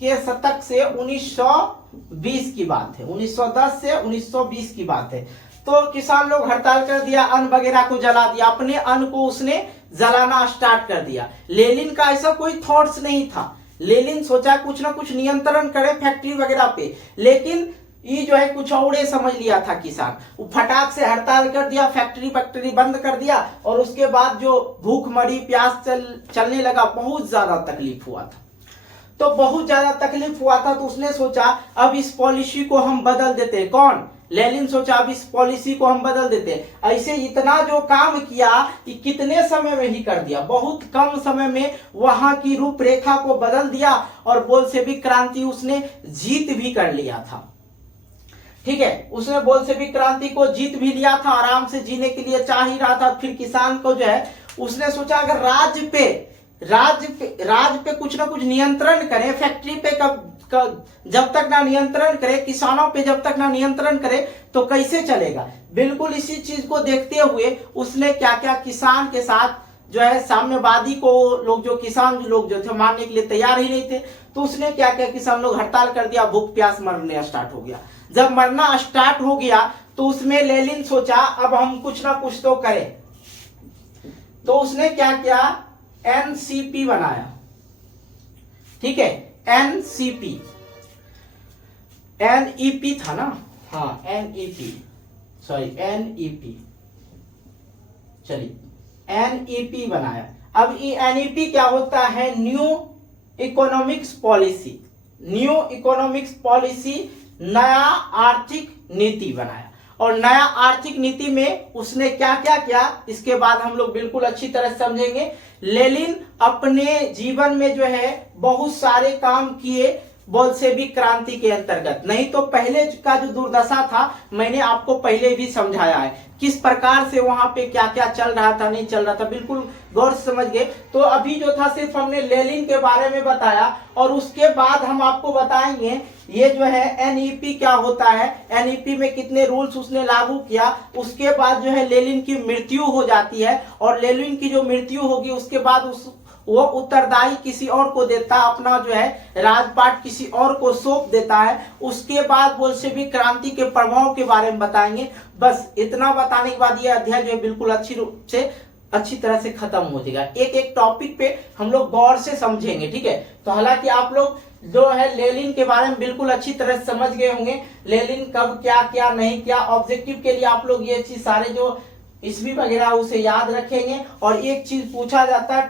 के शतक से 1920 की बात है, 1910 से 1920 की बात है। तो किसान लोग हड़ताल कर दिया, अन्न वगैरह को जला दिया, अपने अन्न को उसने जलाना स्टार्ट कर दिया। लेनिन का ऐसा कोई थॉट्स नहीं था। लेनिन सोचा कुछ ना कुछ नियंत्रण करे फैक्ट्री वगैरह पे, लेकिन ये जो है कुछ और समझ लिया था किसान। वो फटाक से हड़ताल कर दिया, फैक्ट्री बंद कर दिया। और उसके बाद जो भूखमरी प्यास चलने लगा, बहुत ज्यादा तकलीफ हुआ था। तो बहुत ज्यादा तकलीफ हुआ था तो उसने सोचा अब इस पॉलिसी को हम बदल देते। कौन? लेनिन सोचा अब इस पॉलिसी को हम बदल देते। ऐसे इतना जो काम किया कि कितने समय में ही कर दिया, बहुत कम समय में वहां की रूपरेखा को बदल दिया और बोल्शेविक क्रांति उसने जीत भी कर लिया था। ठीक है, उसने बोल्शेविक क्रांति को जीत भी लिया था, आराम से जीने के लिए चाह ही रहा था। फिर किसान को जो है उसने सोचा अगर राज्य पे कुछ ना कुछ नियंत्रण करें, फैक्ट्री पे जब तक ना नियंत्रण करे, किसानों पे जब तक ना नियंत्रण करे तो कैसे चलेगा। बिल्कुल इसी चीज को देखते हुए उसने क्या क्या किसान के साथ जो है साम्यवादी को लोग, जो किसान लोग जो थे मानने के लिए तैयार ही नहीं थे, तो उसने क्या क्या किसान लोग हड़ताल कर दिया, भूख प्यास मरने स्टार्ट हो गया। जब मरना स्टार्ट हो गया तो उसमें लेनिन सोचा अब हम कुछ ना कुछ तो करें। तो उसने क्या किया? एनसीपी बनाया। ठीक है, एनसीपी, एनईपी था ना, हाँ एनईपी, सॉरी एनईपी, चलिए एनईपी बनाया। अब ये एनईपी क्या होता है? New economics policy. New economics policy, नया आर्थिक नीति बनाया। और नया आर्थिक नीति में उसने क्या क्या किया इसके बाद हम लोग बिल्कुल अच्छी तरह समझेंगे। लेनिन अपने जीवन में जो है बहुत सारे काम किए बोल्शेविक क्रांति के अंतर्गत। नहीं तो पहले का जो दुर्दशा था मैंने आपको पहले भी समझाया है, किस प्रकार से वहां पे क्या क्या चल रहा था, नहीं चल रहा था, बिल्कुल गौर से समझ गए। तो अभी जो था सिर्फ हमने लेनिन के बारे में बताया और उसके बाद हम आपको बताएंगे ये जो है एनईपी क्या होता है, एनईपी में कितने रूल्स उसने लागू किया। उसके बाद जो है लेनिन की मृत्यु हो जाती है और लेनिन की जो मृत्यु होगी उसके बाद वो उत्तरदायी किसी और को देता, अपना जो है राजपाट किसी और को सौंप देता है। उसके बाद बोल्शेविक क्रांति के प्रभाव के बारे में बताएंगे। बस इतना बताने के बाद ये अध्याय जो है बिल्कुल अच्छी तरह से खत्म हो जाएगा। एक एक टॉपिक पे हम लोग गौर से समझेंगे, ठीक है। तो हालांकि आप लोग जो है लेनिन के बारे में बिल्कुल अच्छी तरह से समझ गए होंगे, लेनिन कब क्या क्या नहीं क्या। ऑब्जेक्टिव के लिए आप लोग ये चीज सारे जो ईस्वी वगैरह उसे याद रखेंगे। और एक चीज पूछा जाता है,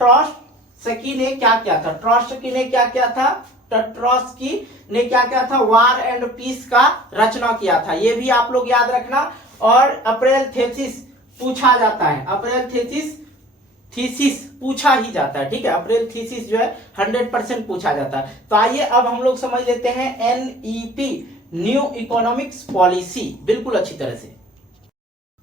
ट्रॉट्स्की ने क्या क्या था, ट्रॉट्स्की ने क्या क्या था, ट्रॉट्स्की ने क्या क्या था, वार एंड पीस का रचना किया था, ये भी आप लोग याद रखना। और अप्रैल थीसिस पूछा जाता है, अप्रैल थीसिस पूछा ही जाता है, ठीक है। अप्रैल थीसिस जो है 100% पूछा जाता है। तो आइए अब हम लोग समझ लेते हैं एनईपी, न्यू इकोनॉमिक्स पॉलिसी, बिल्कुल अच्छी तरह से।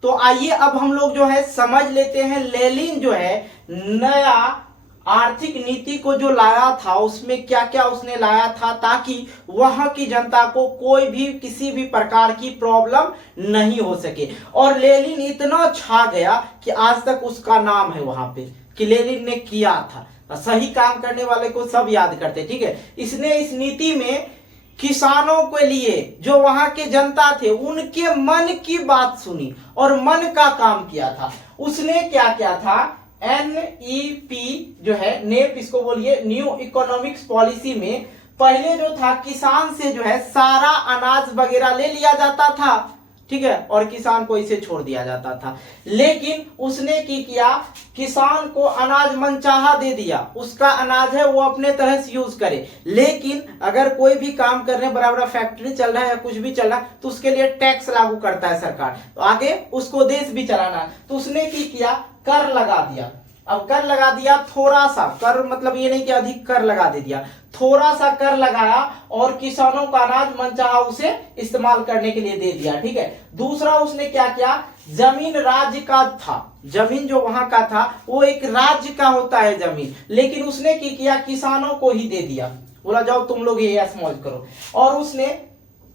तो आइए अब हम लोग जो है समझ लेते हैं लेनिन जो है नया आर्थिक नीति को जो लाया था उसमें क्या क्या उसने लाया था, ताकि वहां की जनता को कोई भी किसी भी प्रकार की प्रॉब्लम नहीं हो सके। और लेनिन इतना छा गया कि आज तक उसका नाम है वहां पे कि लेनिन ने किया था। सही काम करने वाले को सब याद करते, ठीक है। इसने इस नीति में किसानों के लिए जो वहां के जनता थे उनके मन की बात सुनी और मन का काम किया था। उसने क्या क्या था, एनईपी जो है, नेप इसको बोलिए, न्यू इकोनॉमिक्स पॉलिसी में पहले जो था किसान से जो है सारा अनाज वगैरह ले लिया जाता था, ठीक है, और किसान को इसे छोड़ दिया जाता था। लेकिन उसने की किया, किसान को अनाज मनचाहा दे दिया, उसका अनाज है वो अपने तरह से यूज करे। लेकिन अगर कोई भी काम कर रहे हैं, बड़ा बड़ा फैक्ट्री चल रहा है या कुछ भी चल रहा है, तो उसके लिए टैक्स लागू करता है सरकार, तो आगे उसको देश भी चलाना है। तो उसने की किया, कर लगा दिया। अब कर लगा दिया, थोड़ा सा कर, मतलब ये नहीं कि अधिक कर लगा दे दिया, थोड़ा सा कर लगाया और किसानों का अनाज मनचाहा उसे इस्तेमाल करने के लिए दे दिया, ठीक है। दूसरा उसने क्या किया, जमीन राज्य का था, जमीन जो वहां का था वो एक राज्य का होता है जमीन, लेकिन उसने क्या किया, किसानों को ही दे दिया, बोला जाओ तुम लोग ये मौज करो। और उसने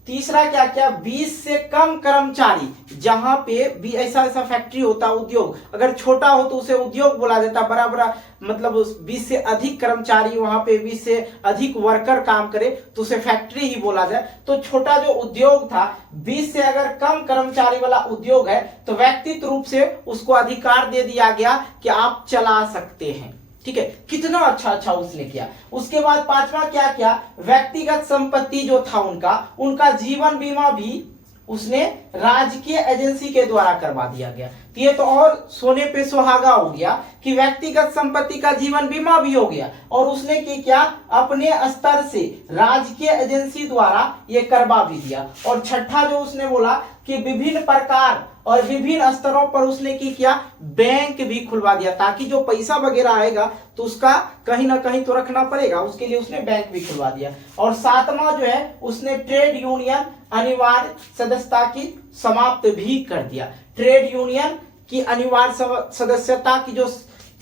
तीसरा क्या किया, 20 से कम कर्मचारी, जहां पे भी ऐसा फैक्ट्री होता, उद्योग अगर छोटा हो तो उसे उद्योग बोला जाता, बड़ा बड़ा मतलब 20 से अधिक कर्मचारी वहां पे 20 से अधिक वर्कर काम करे तो उसे फैक्ट्री ही बोला जाए। तो छोटा जो उद्योग था, 20 से अगर कम कर्मचारी वाला उद्योग है तो व्यक्तिगत रूप से उसको अधिकार दे दिया गया कि आप चला सकते हैं, ठीक है। कितना अच्छा उसने किया। उसके बाद पांचवा क्या किया, व्यक्तिगत संपत्ति जो था उनका जीवन बीमा भी उसने राजकीय एजेंसी के द्वारा करवा दिया गया। तो ये तो और सोने पे सुहागा हो गया कि व्यक्तिगत संपत्ति का जीवन बीमा भी हो गया। और उसने क्या, अपने स्तर से राजकीय एजेंसी द्वारा ये करवा भी दिया। और छठा जो उसने बोला कि विभिन्न प्रकार और विभिन्न स्तरों पर उसने किया, बैंक भी खुलवा दिया, ताकि जो पैसा वगैरह आएगा तो उसका कहीं ना कहीं तो रखना पड़ेगा, उसके लिए उसने बैंक भी खुलवा दिया। और सातवां जो है, उसने ट्रेड यूनियन अनिवार्य सदस्यता की समाप्त भी कर दिया। ट्रेड यूनियन की अनिवार्य सदस्यता की जो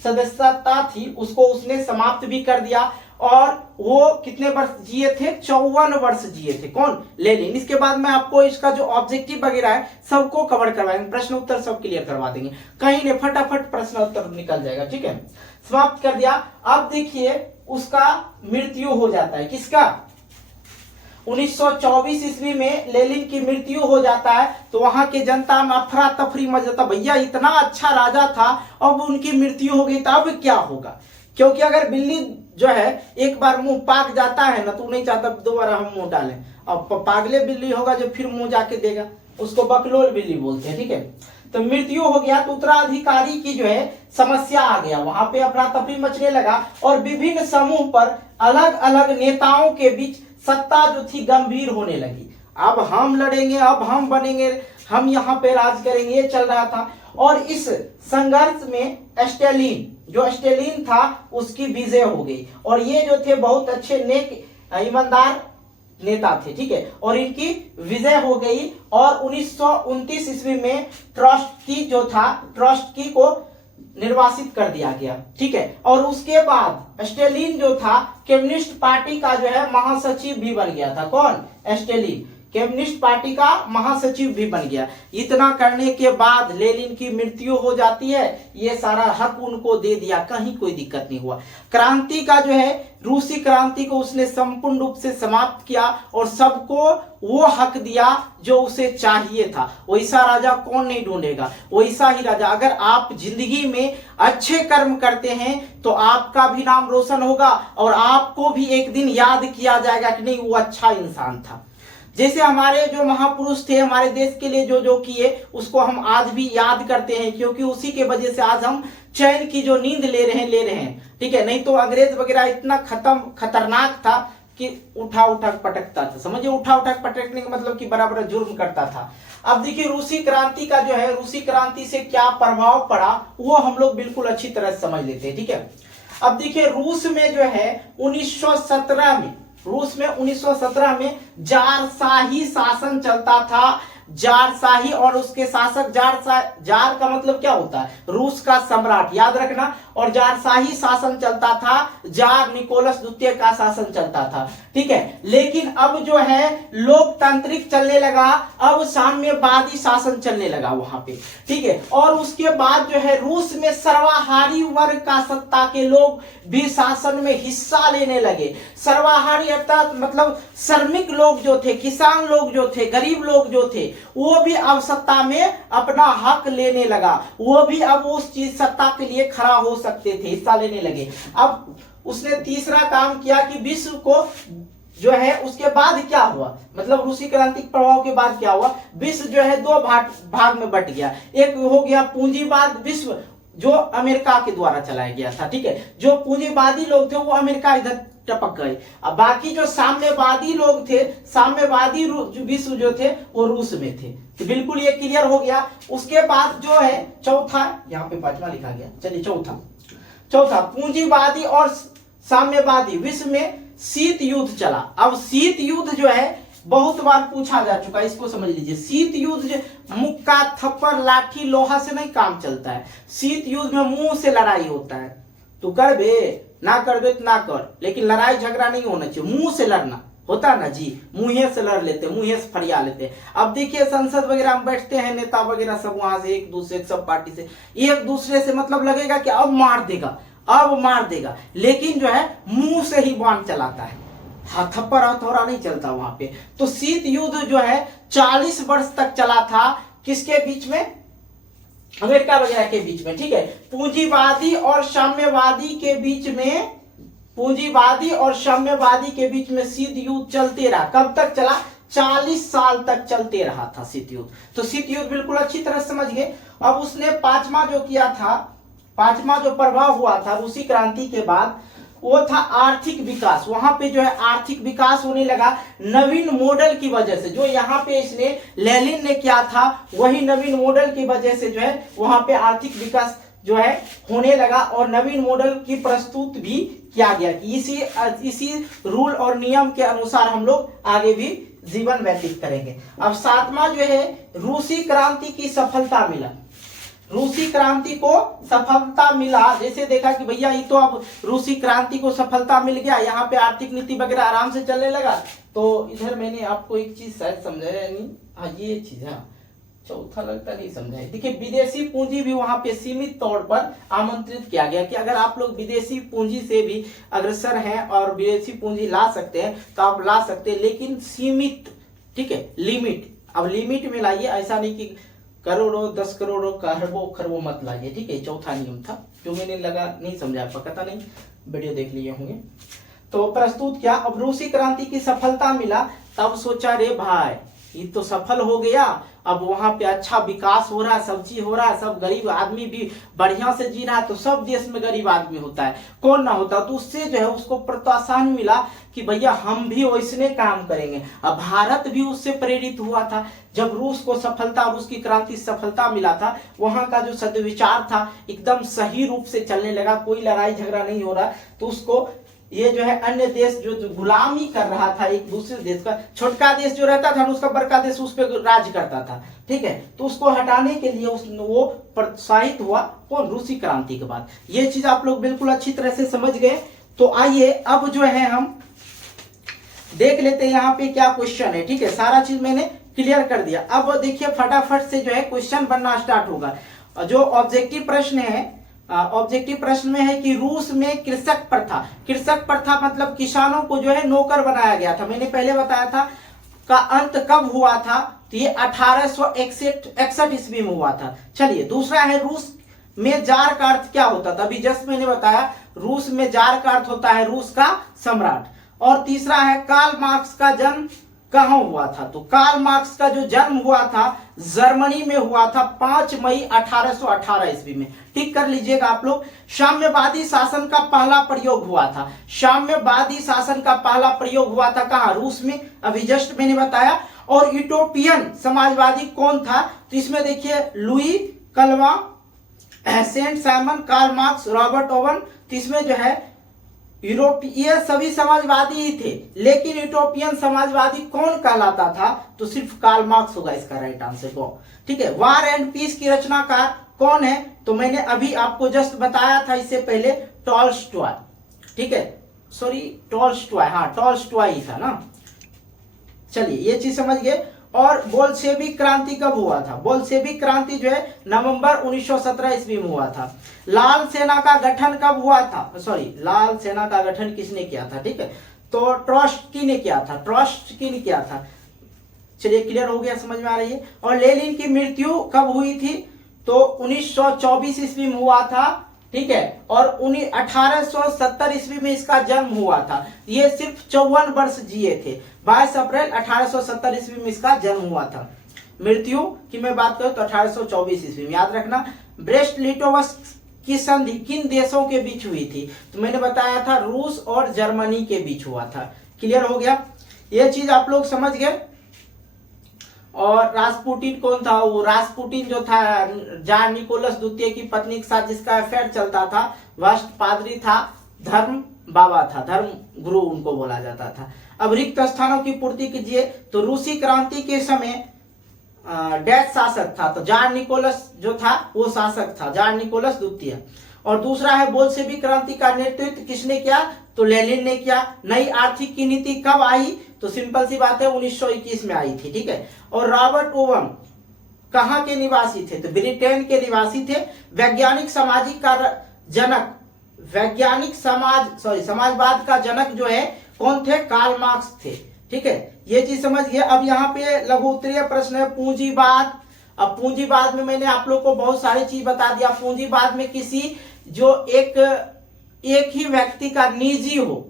सदस्यता थी उसको उसने समाप्त भी कर दिया। और वो कितने वर्ष जिए थे, 54 वर्ष जिए थे, कौन, लेनिन। इसके बाद मैं आपको इसका जो ऑब्जेक्टिव वगैरह है सबको कवर करवाएंगे, प्रश्न उत्तर सब क्लियर करवा देंगे, कहीं नहीं फटाफट प्रश्न उत्तर निकल जाएगा, ठीक है। समाप्त कर दिया। अब देखिए उसका मृत्यु हो जाता है, किसका, 1924 ईस्वी में लेनिन की मृत्यु हो जाता है। तो वहां के जनता में अफरा तफरी मच जाता, भैया इतना अच्छा राजा था, अब उनकी मृत्यु हो गई तो अब क्या होगा। क्योंकि अगर बिल्ली जो है एक बार मुंह पाक जाता है ना, तो नहीं चाहता दोबारा हम मुंह डालें। अब पागले बिल्ली होगा जो फिर मुंह जाके देगा, उसको बकलोल बिल्ली बोलते हैं, ठीक है। तो मृत्यु हो गया तो उत्तराधिकारी की जो है समस्या आ गया, वहां पे अफरा तफरी मचने लगा। और विभिन्न समूह पर अलग अलग नेताओं के बीच सत्ता जो थी गंभीर होने लगी। अब हम लड़ेंगे, अब हम बनेंगे, हम यहाँ पे राज करेंगे, ये चल रहा था। और इस संघर्ष में स्टेलिन था उसकी विजय हो गई। और ये जो थे बहुत अच्छे नेक ईमानदार नेता थे, ठीक है, और इनकी विजय हो गई। और 1929 ईस्वी में ट्रॉट्स्की को निर्वासित कर दिया गया, ठीक है। और उसके बाद स्टेलिन जो था कम्युनिस्ट पार्टी का जो है महासचिव भी बन गया था, कौन, स्टेलिन। कम्युनिस्ट पार्टी का महासचिव भी बन गया। इतना करने के बाद लेनिन की मृत्यु हो जाती है, ये सारा हक उनको दे दिया, कहीं कोई दिक्कत नहीं हुआ। क्रांति का जो है रूसी क्रांति को उसने संपूर्ण रूप से समाप्त किया और सबको वो हक दिया जो उसे चाहिए था। वैसा राजा कौन नहीं ढूंढेगा, वैसा ही राजा। अगर आप जिंदगी में अच्छे कर्म करते हैं तो आपका भी नाम रोशन होगा और आपको भी एक दिन याद किया जाएगा कि नहीं वो अच्छा इंसान था। जैसे हमारे जो महापुरुष थे हमारे देश के लिए जो जो किए उसको हम आज भी याद करते हैं, क्योंकि उसी के वजह से आज हम चैन की जो नींद ले रहे हैं, ठीक है। नहीं तो अंग्रेज वगैरह इतना खतरनाक था कि उठा उठा पटकता था, समझिए। उठा उठा पटकने का मतलब कि बड़ा बड़ा जुर्म करता था। अब देखिए रूसी क्रांति का जो है, रूसी क्रांति से क्या प्रभाव पड़ा वो हम लोग बिल्कुल अच्छी तरह से समझ लेते हैं, ठीक है। अब देखिए रूस में जो है 1917 में जारशाही शासन चलता था। जारशाही और उसके शासक जार का मतलब क्या होता है, रूस का सम्राट, याद रखना। और जारशाही शासन चलता था, जार निकोलस द्वितीय का शासन चलता था, ठीक है। लेकिन अब जो है लोकतांत्रिक चलने लगा, अब साम्यवादी शासन चलने लगा वहां पे, ठीक है। और उसके बाद जो है रूस में सर्वाहारी वर्ग का सत्ता के लोग भी शासन में हिस्सा लेने लगे। सर्वाहारी अर्थात मतलब श्रमिक लोग जो थे, किसान लोग जो थे, गरीब लोग जो थे, वो भी अब सत्ता में अपना हक लेने लगा। वो भी अब उस चीज सत्ता के लिए खड़ा हो सकते थे, हिस्सा लेने लगे। अब उसने तीसरा काम किया कि विश्व को जो है, उसके बाद क्या हुआ, मतलब रूसी क्रांति के प्रभाव के बाद क्या हुआ, विश्व जो है दो भाग में बट गया। एक हो गया पूंजीवाद विश्व, जो अमेरिका के द्वारा चलाया गया था, ठीक है। जो पूंजीवादी लोग थे वो अमेरिका इधर टपक गए। अब बाकी जो साम्यवादी लोग थे, साम्यवादी विश्व जो थे वो रूस में थे। तो बिल्कुल ये क्लियर हो गया। उसके बाद जो है चौथा, यहाँ पे पांचवा लिखा गया, चलिए चौथा पूंजीवादी और साम्यवादी विश्व में शीत युद्ध चला। अब शीत युद्ध जो है बहुत बार पूछा जा चुका है, इसको समझ लीजिए। शीत युद्ध जो मुक्का थप्पड़ लाठी लोहा से नहीं काम चलता है। शीत युद्ध में मुंह से लड़ाई होता है। तू कर बे, ना कर बे तो ना कर, लेकिन लड़ाई झगड़ा नहीं होना चाहिए, मुंह से लड़ना होता ना जी, मुंह से लड़ लेते, मुंह से फरिया लेते। अब देखिए संसद वगैरह में बैठते हैं नेता वगैरह सब, वहां से एक दूसरे सब पार्टी से एक दूसरे से मतलब लगेगा कि अब मार देगा, लेकिन जो है मुंह से ही बाण चलाता है, थप्पड़ हथौड़ा नहीं चलता वहां पे। तो शीत युद्ध जो है 40 वर्ष तक चला था, किसके बीच में, अमेरिका वगैरह के बीच में, ठीक है। पूंजीवादी और साम्यवादी के बीच में शीत युद्ध चलते रहा। कब तक चला, 40 साल तक चलते रहा था शीत युद्ध। तो शीत युद्ध बिल्कुल अच्छी तरह समझ गए। अब उसने पांचवा जो प्रभाव हुआ था रूसी क्रांति के बाद, वो था आर्थिक विकास। वहां पे जो है आर्थिक विकास होने लगा नवीन मॉडल की वजह से। जो यहाँ पे इसने लेनिन ने किया था वही नवीन मॉडल की वजह से जो है वहां पे आर्थिक विकास जो है होने लगा और नवीन मॉडल की प्रस्तुत भी किया गया कि इसी रूल और नियम के अनुसार हम लोग आगे भी जीवन व्यतीत करेंगे। अब सातवां जो है रूसी क्रांति की सफलता मिला। रूसी क्रांति को सफलता मिला, जैसे देखा कि भैया ये तो अब रूसी क्रांति को सफलता मिल गया, यहाँ पे आर्थिक नीति वगैरह आराम से चलने लगा। तो इधर मैंने आपको एक चीज शायद समझाया नहीं, हाँ ये चीज है, चौथा लगता नहीं समझाया। देखिए विदेशी पूंजी भी वहां पे सीमित तौर पर आमंत्रित किया गया कि अगर आप लोग विदेशी पूंजी से भी अग्रसर हैं और विदेशी पूंजी ला सकते हैं तो आप ला सकते हैं, लेकिन सीमित, ठीक है, लिमिट। अब लिमिट में लाइए, ऐसा नहीं कि करोड़ों 10 करोड़ों खरबों मत लाइए, ठीक है। चौथा नियम था जो मैंने लगा नहीं समझा, पता नहीं वीडियो देख लिए होंगे। तो प्रस्तुत किया। अब रूसी क्रांति की सफलता मिला, तब सोचा रे भाई ये तो सफल हो गया, अब वहां पे अच्छा विकास हो रहा है, सब चीज हो रहा है, सब गरीब आदमी भी बढ़िया से जी रहा है। तो सब देश में गरीब आदमी होता है, कौन ना होता। तो उससे जो है उसको प्रोत्साहन मिला कि भैया हम भी वैसने काम करेंगे। अब भारत भी उससे प्रेरित हुआ था। जब रूस को सफलता, रूस की क्रांति सफलता मिला था, वहां का जो सद्विचार था एकदम सही रूप से चलने लगा, कोई लड़ाई झगड़ा नहीं हो रहा। तो उसको ये जो है अन्य देश जो गुलामी कर रहा था एक दूसरे देश का, छोटका देश जो रहता था उसका बड़का देश उस पर राज करता था, ठीक है। तो उसको हटाने के लिए वो प्रोत्साहित हुआ, कौन, रूसी क्रांति के बाद। ये चीज आप लोग बिल्कुल अच्छी तरह से समझ गए। तो आइए अब जो है हम देख लेते हैं यहाँ पे क्या क्वेश्चन है। ठीक है, सारा चीज मैंने क्लियर कर दिया। अब देखिए फटाफट से जो है क्वेश्चन बनना स्टार्ट होगा। जो ऑब्जेक्टिव प्रश्न है, ऑब्जेक्टिव प्रश्न में है कि रूस में कृषक प्रथा मतलब किसानों को जो है नौकर बनाया गया था। मैंने पहले बताया था का अंत कब हुआ था, तो ये 1861 ईस्वी में हुआ था। चलिए दूसरा है रूस में जार का अर्थ क्या होता था। अभी जस्ट मैंने बताया रूस में जार का अर्थ होता है रूस का सम्राट। और तीसरा है कार्ल मार्क्स का जन्म कहाँ हुआ था, तो कार्ल मार्क्स का जो जन्म हुआ था जर्मनी में हुआ था 5 मई 1818 ईस्वी में। ठीक कर लीजिएगा आप लोग। साम्यवादी शासन का पहला प्रयोग हुआ था, साम्यवादी शासन का पहला प्रयोग हुआ था कहाँ, रूस में, अभी जस्ट मैंने बताया। और यूटोपियन समाजवादी कौन था, तो इसमें देखिए लुई कलवा, Saint Simon, Karl Marx, Robert Owen. तो इसमें जो है यूरोपीय सभी समाजवादी ही थे, लेकिन यूटोपियन समाजवादी कौन कहलाता था, तो सिर्फ कार्ल मार्क्स होगा इसका राइट आंसर को। ठीक है, वार एंड पीस की रचनाकार कौन है, तो मैंने अभी आपको जस्ट बताया था इससे पहले, टॉल्स्टॉय। ठीक है, सॉरी टॉल्स्टॉय, हाँ टॉल्स्टॉय ही था ना। चलिए ये चीज समझ गए। और बोल्शेविक क्रांति कब हुआ था, बोल्शेविक क्रांति जो है नवंबर 1917 ईस्वी में हुआ था। लाल सेना का गठन कब हुआ था, सॉरी लाल सेना का गठन किसने किया था, ठीक है, तो ट्रॉट्स्की ने किया था, ट्रॉट्स्की ने किया था। चलिए क्लियर हो गया, समझ में आ रही है। और लेनिन की मृत्यु कब हुई थी, तो 1924 ईस्वी में हुआ था। ठीक है, और 1870 ईस्वी में इसका जन्म हुआ था। ये सिर्फ 54 वर्ष जिए थे। 22 अप्रैल 1870 ईस्वी में इसका जन्म हुआ था। मृत्यु की मैं बात करूं तो 1824 ईस्वी में, याद रखना। ब्रेस्ट लिटोवस्क की संधि किन देशों के बीच हुई थी, तो मैंने बताया था रूस और जर्मनी के बीच हुआ था। क्लियर हो गया, ये चीज आप लोग समझ गए। और रास्पुटिन कौन था, वो रास्पुटिन जो था जार निकोलस द्वितीय की पत्नी के साथ जिसका अफेयर चलता था, वह पादरी था, धर्म बाबा था, धर्म गुरु उनको बोला जाता था। अब रिक्त स्थानों की पूर्ति कीजिए, तो रूसी क्रांति के समय डैश शासक था, तो जार निकोलस जो था वो शासक था, जार निकोलस द्वितीय। और दूसरा है बोल्शेविक क्रांति का नेतृत्व किसने किया, तो लेनिन ने किया। नई आर्थिक की नीति कब आई, तो सिंपल सी बात है 1921 में आई थी। ठीक है, और रॉबर्ट ओवन कहाँ के निवासी थे, तो ब्रिटेन के निवासी थे। वैज्ञानिक सामाजिक का जनक, वैज्ञानिक समाजवाद का जनक जो है कौन थे, कार्ल मार्क्स थे। ठीक है, ये चीज समझ गए। अब यहाँ पे लघु उत्तरीय प्रश्न है पूंजीवाद। अब पूंजीवाद में मैंने आप लोग को बहुत सारी चीज बता दिया। पूंजीवाद में किसी जो एक ही व्यक्ति का निजी हो,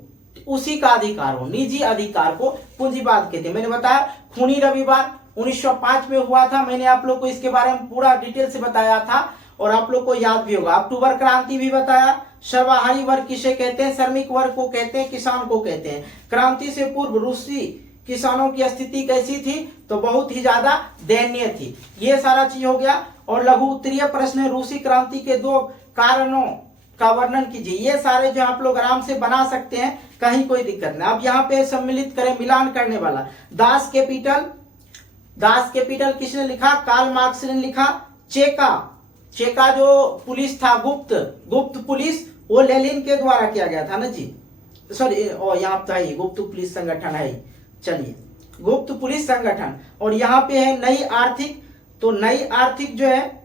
उसी का अधिकार हो, निजी अधिकार को पूंजीवाद कहते हैं। मैंने बताया खूनी रविवार 1905 में हुआ था, मैंने आप लोग को इसके बारे में पूरा डिटेल से बताया था और आप लोग को याद भी होगा। अक्टूबर क्रांति भी बताया। सर्वहारी वर्ग किसे कहते हैं, श्रमिक वर्ग को कहते हैं, किसान को कहते हैं। क्रांति से पूर्व रूसी किसानों की स्थिति कैसी थी, तो बहुत ही ज्यादा दयनीय थी। ये सारा चीज हो गया। और लघु उत्तरीय प्रश्न है रूसी क्रांति के 2 कारणों का वर्णन कीजिए। ये सारे जो आप लोग आराम से बना सकते हैं, कहीं कोई दिक्कत नहीं। अब यहाँ पे सम्मिलित करें, मिलान करने वाला दास कैपिटल किसने लिखा, कार्ल मार्क्स ने लिखा। चेका जो पुलिस था, गुप्त पुलिस, वो लेनिन के द्वारा किया गया था ना जी, सॉरी यहाँ पे है गुप्त पुलिस संगठन है। चलिए गुप्त पुलिस संगठन। और यहाँ पे है नई आर्थिक, तो नई आर्थिक जो है,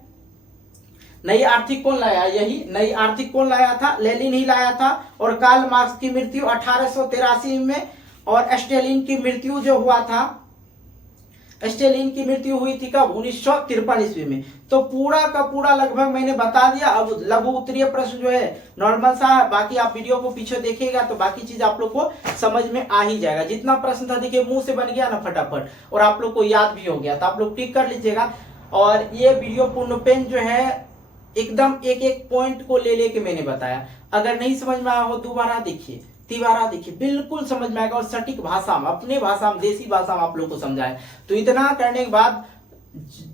नई आर्थिक कौन लाया, यही नई आर्थिक कौन लाया था, लेनिन ही लाया था। और कार्ल मार्क्स की मृत्यु 1883 में। और स्टेलिन की मृत्यु जो हुआ था, स्टेलिन की मृत्यु हुई थी कब, 1953 ईस्वी में। तो पूरा का पूरा लगभग मैंने बता दिया। अब लघु उत्तरीय प्रश्न जो है नॉर्मल सा है, बाकी आप वीडियो को पीछे देखिएगा तो बाकी चीज आप लोग को समझ में आ ही जाएगा। जितना प्रश्न था देखिए मुंह से बन गया ना फटाफट, और आप लोग को याद भी हो गया, तो आप लोग टिक कर लीजिएगा। और ये वीडियो पूर्ण पेन जो है एकदम एक पॉइंट को ले लेके मैंने बताया। अगर नहीं समझ में आया हो दोबारा देखिए, तिबारा देखिए, बिल्कुल समझ में आएगा। और सटीक भाषा में, अपने भाषा में, देसी भाषा में आप लोग को समझाए। तो इतना करने के बाद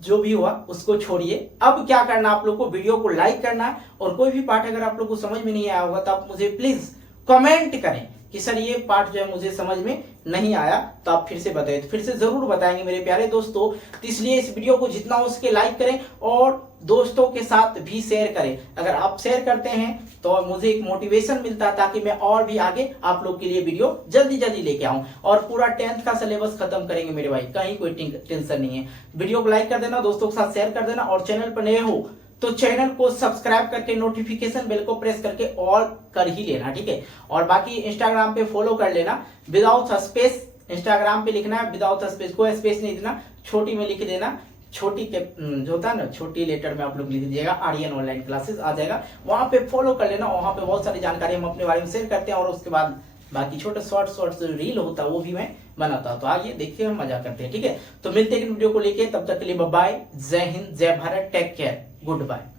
जो भी हुआ उसको छोड़िए। अब क्या करना, आप लोग को वीडियो को लाइक करना है। और कोई भी पार्ट अगर आप लोग को समझ में नहीं आया होगा तो आप मुझे प्लीज कमेंट करें कि सर ये पार्ट जो है मुझे समझ में नहीं आया, तो आप फिर से बताइए। तो फिर से जरूर बताएंगे मेरे प्यारे दोस्तों। तो इसलिए इस वीडियो को जितना हो सके लाइक करें और दोस्तों के साथ भी शेयर करें। अगर आप शेयर करते हैं तो मुझे एक मोटिवेशन मिलता है ताकि मैं और भी आगे आप लोग के लिए वीडियो जल्दी जल्दी लेके आऊं। और पूरा 10th का सिलेबस खत्म करेंगे मेरे भाई, कहीं कोई टेंशन नहीं है। वीडियो को लाइक कर देना, दोस्तों के साथ शेयर कर देना, और चैनल पर नए हो तो चैनल को सब्सक्राइब करके नोटिफिकेशन बेल को प्रेस करके ऑल कर ही लेना, ठीक है। और बाकी इंस्टाग्राम पे फॉलो कर लेना, विदाउट स्पेस इंस्टाग्राम पे लिखना है, विदाउट स्पेस, कोई स्पेस नहीं देना, छोटी में लिख देना, छोटी के जो होता है ना छोटी लेटर में आप लोग लिख दीजिएगा, आर्यन ऑनलाइन क्लासेस आ जाएगा, वहां पे फॉलो कर लेना। वहां पे बहुत सारी जानकारी हम अपने बारे में शेयर करते हैं, और उसके बाद बाकी छोटे शॉर्ट रील होता है वो भी मैं बनाता हूं। तो आइए देखिए, हम मजा करते हैं, ठीक है। तो मिलते हैं वीडियो को लेके, तब तक के लिए बाय बाय, जय हिंद, जय Bharat, take care, good bye.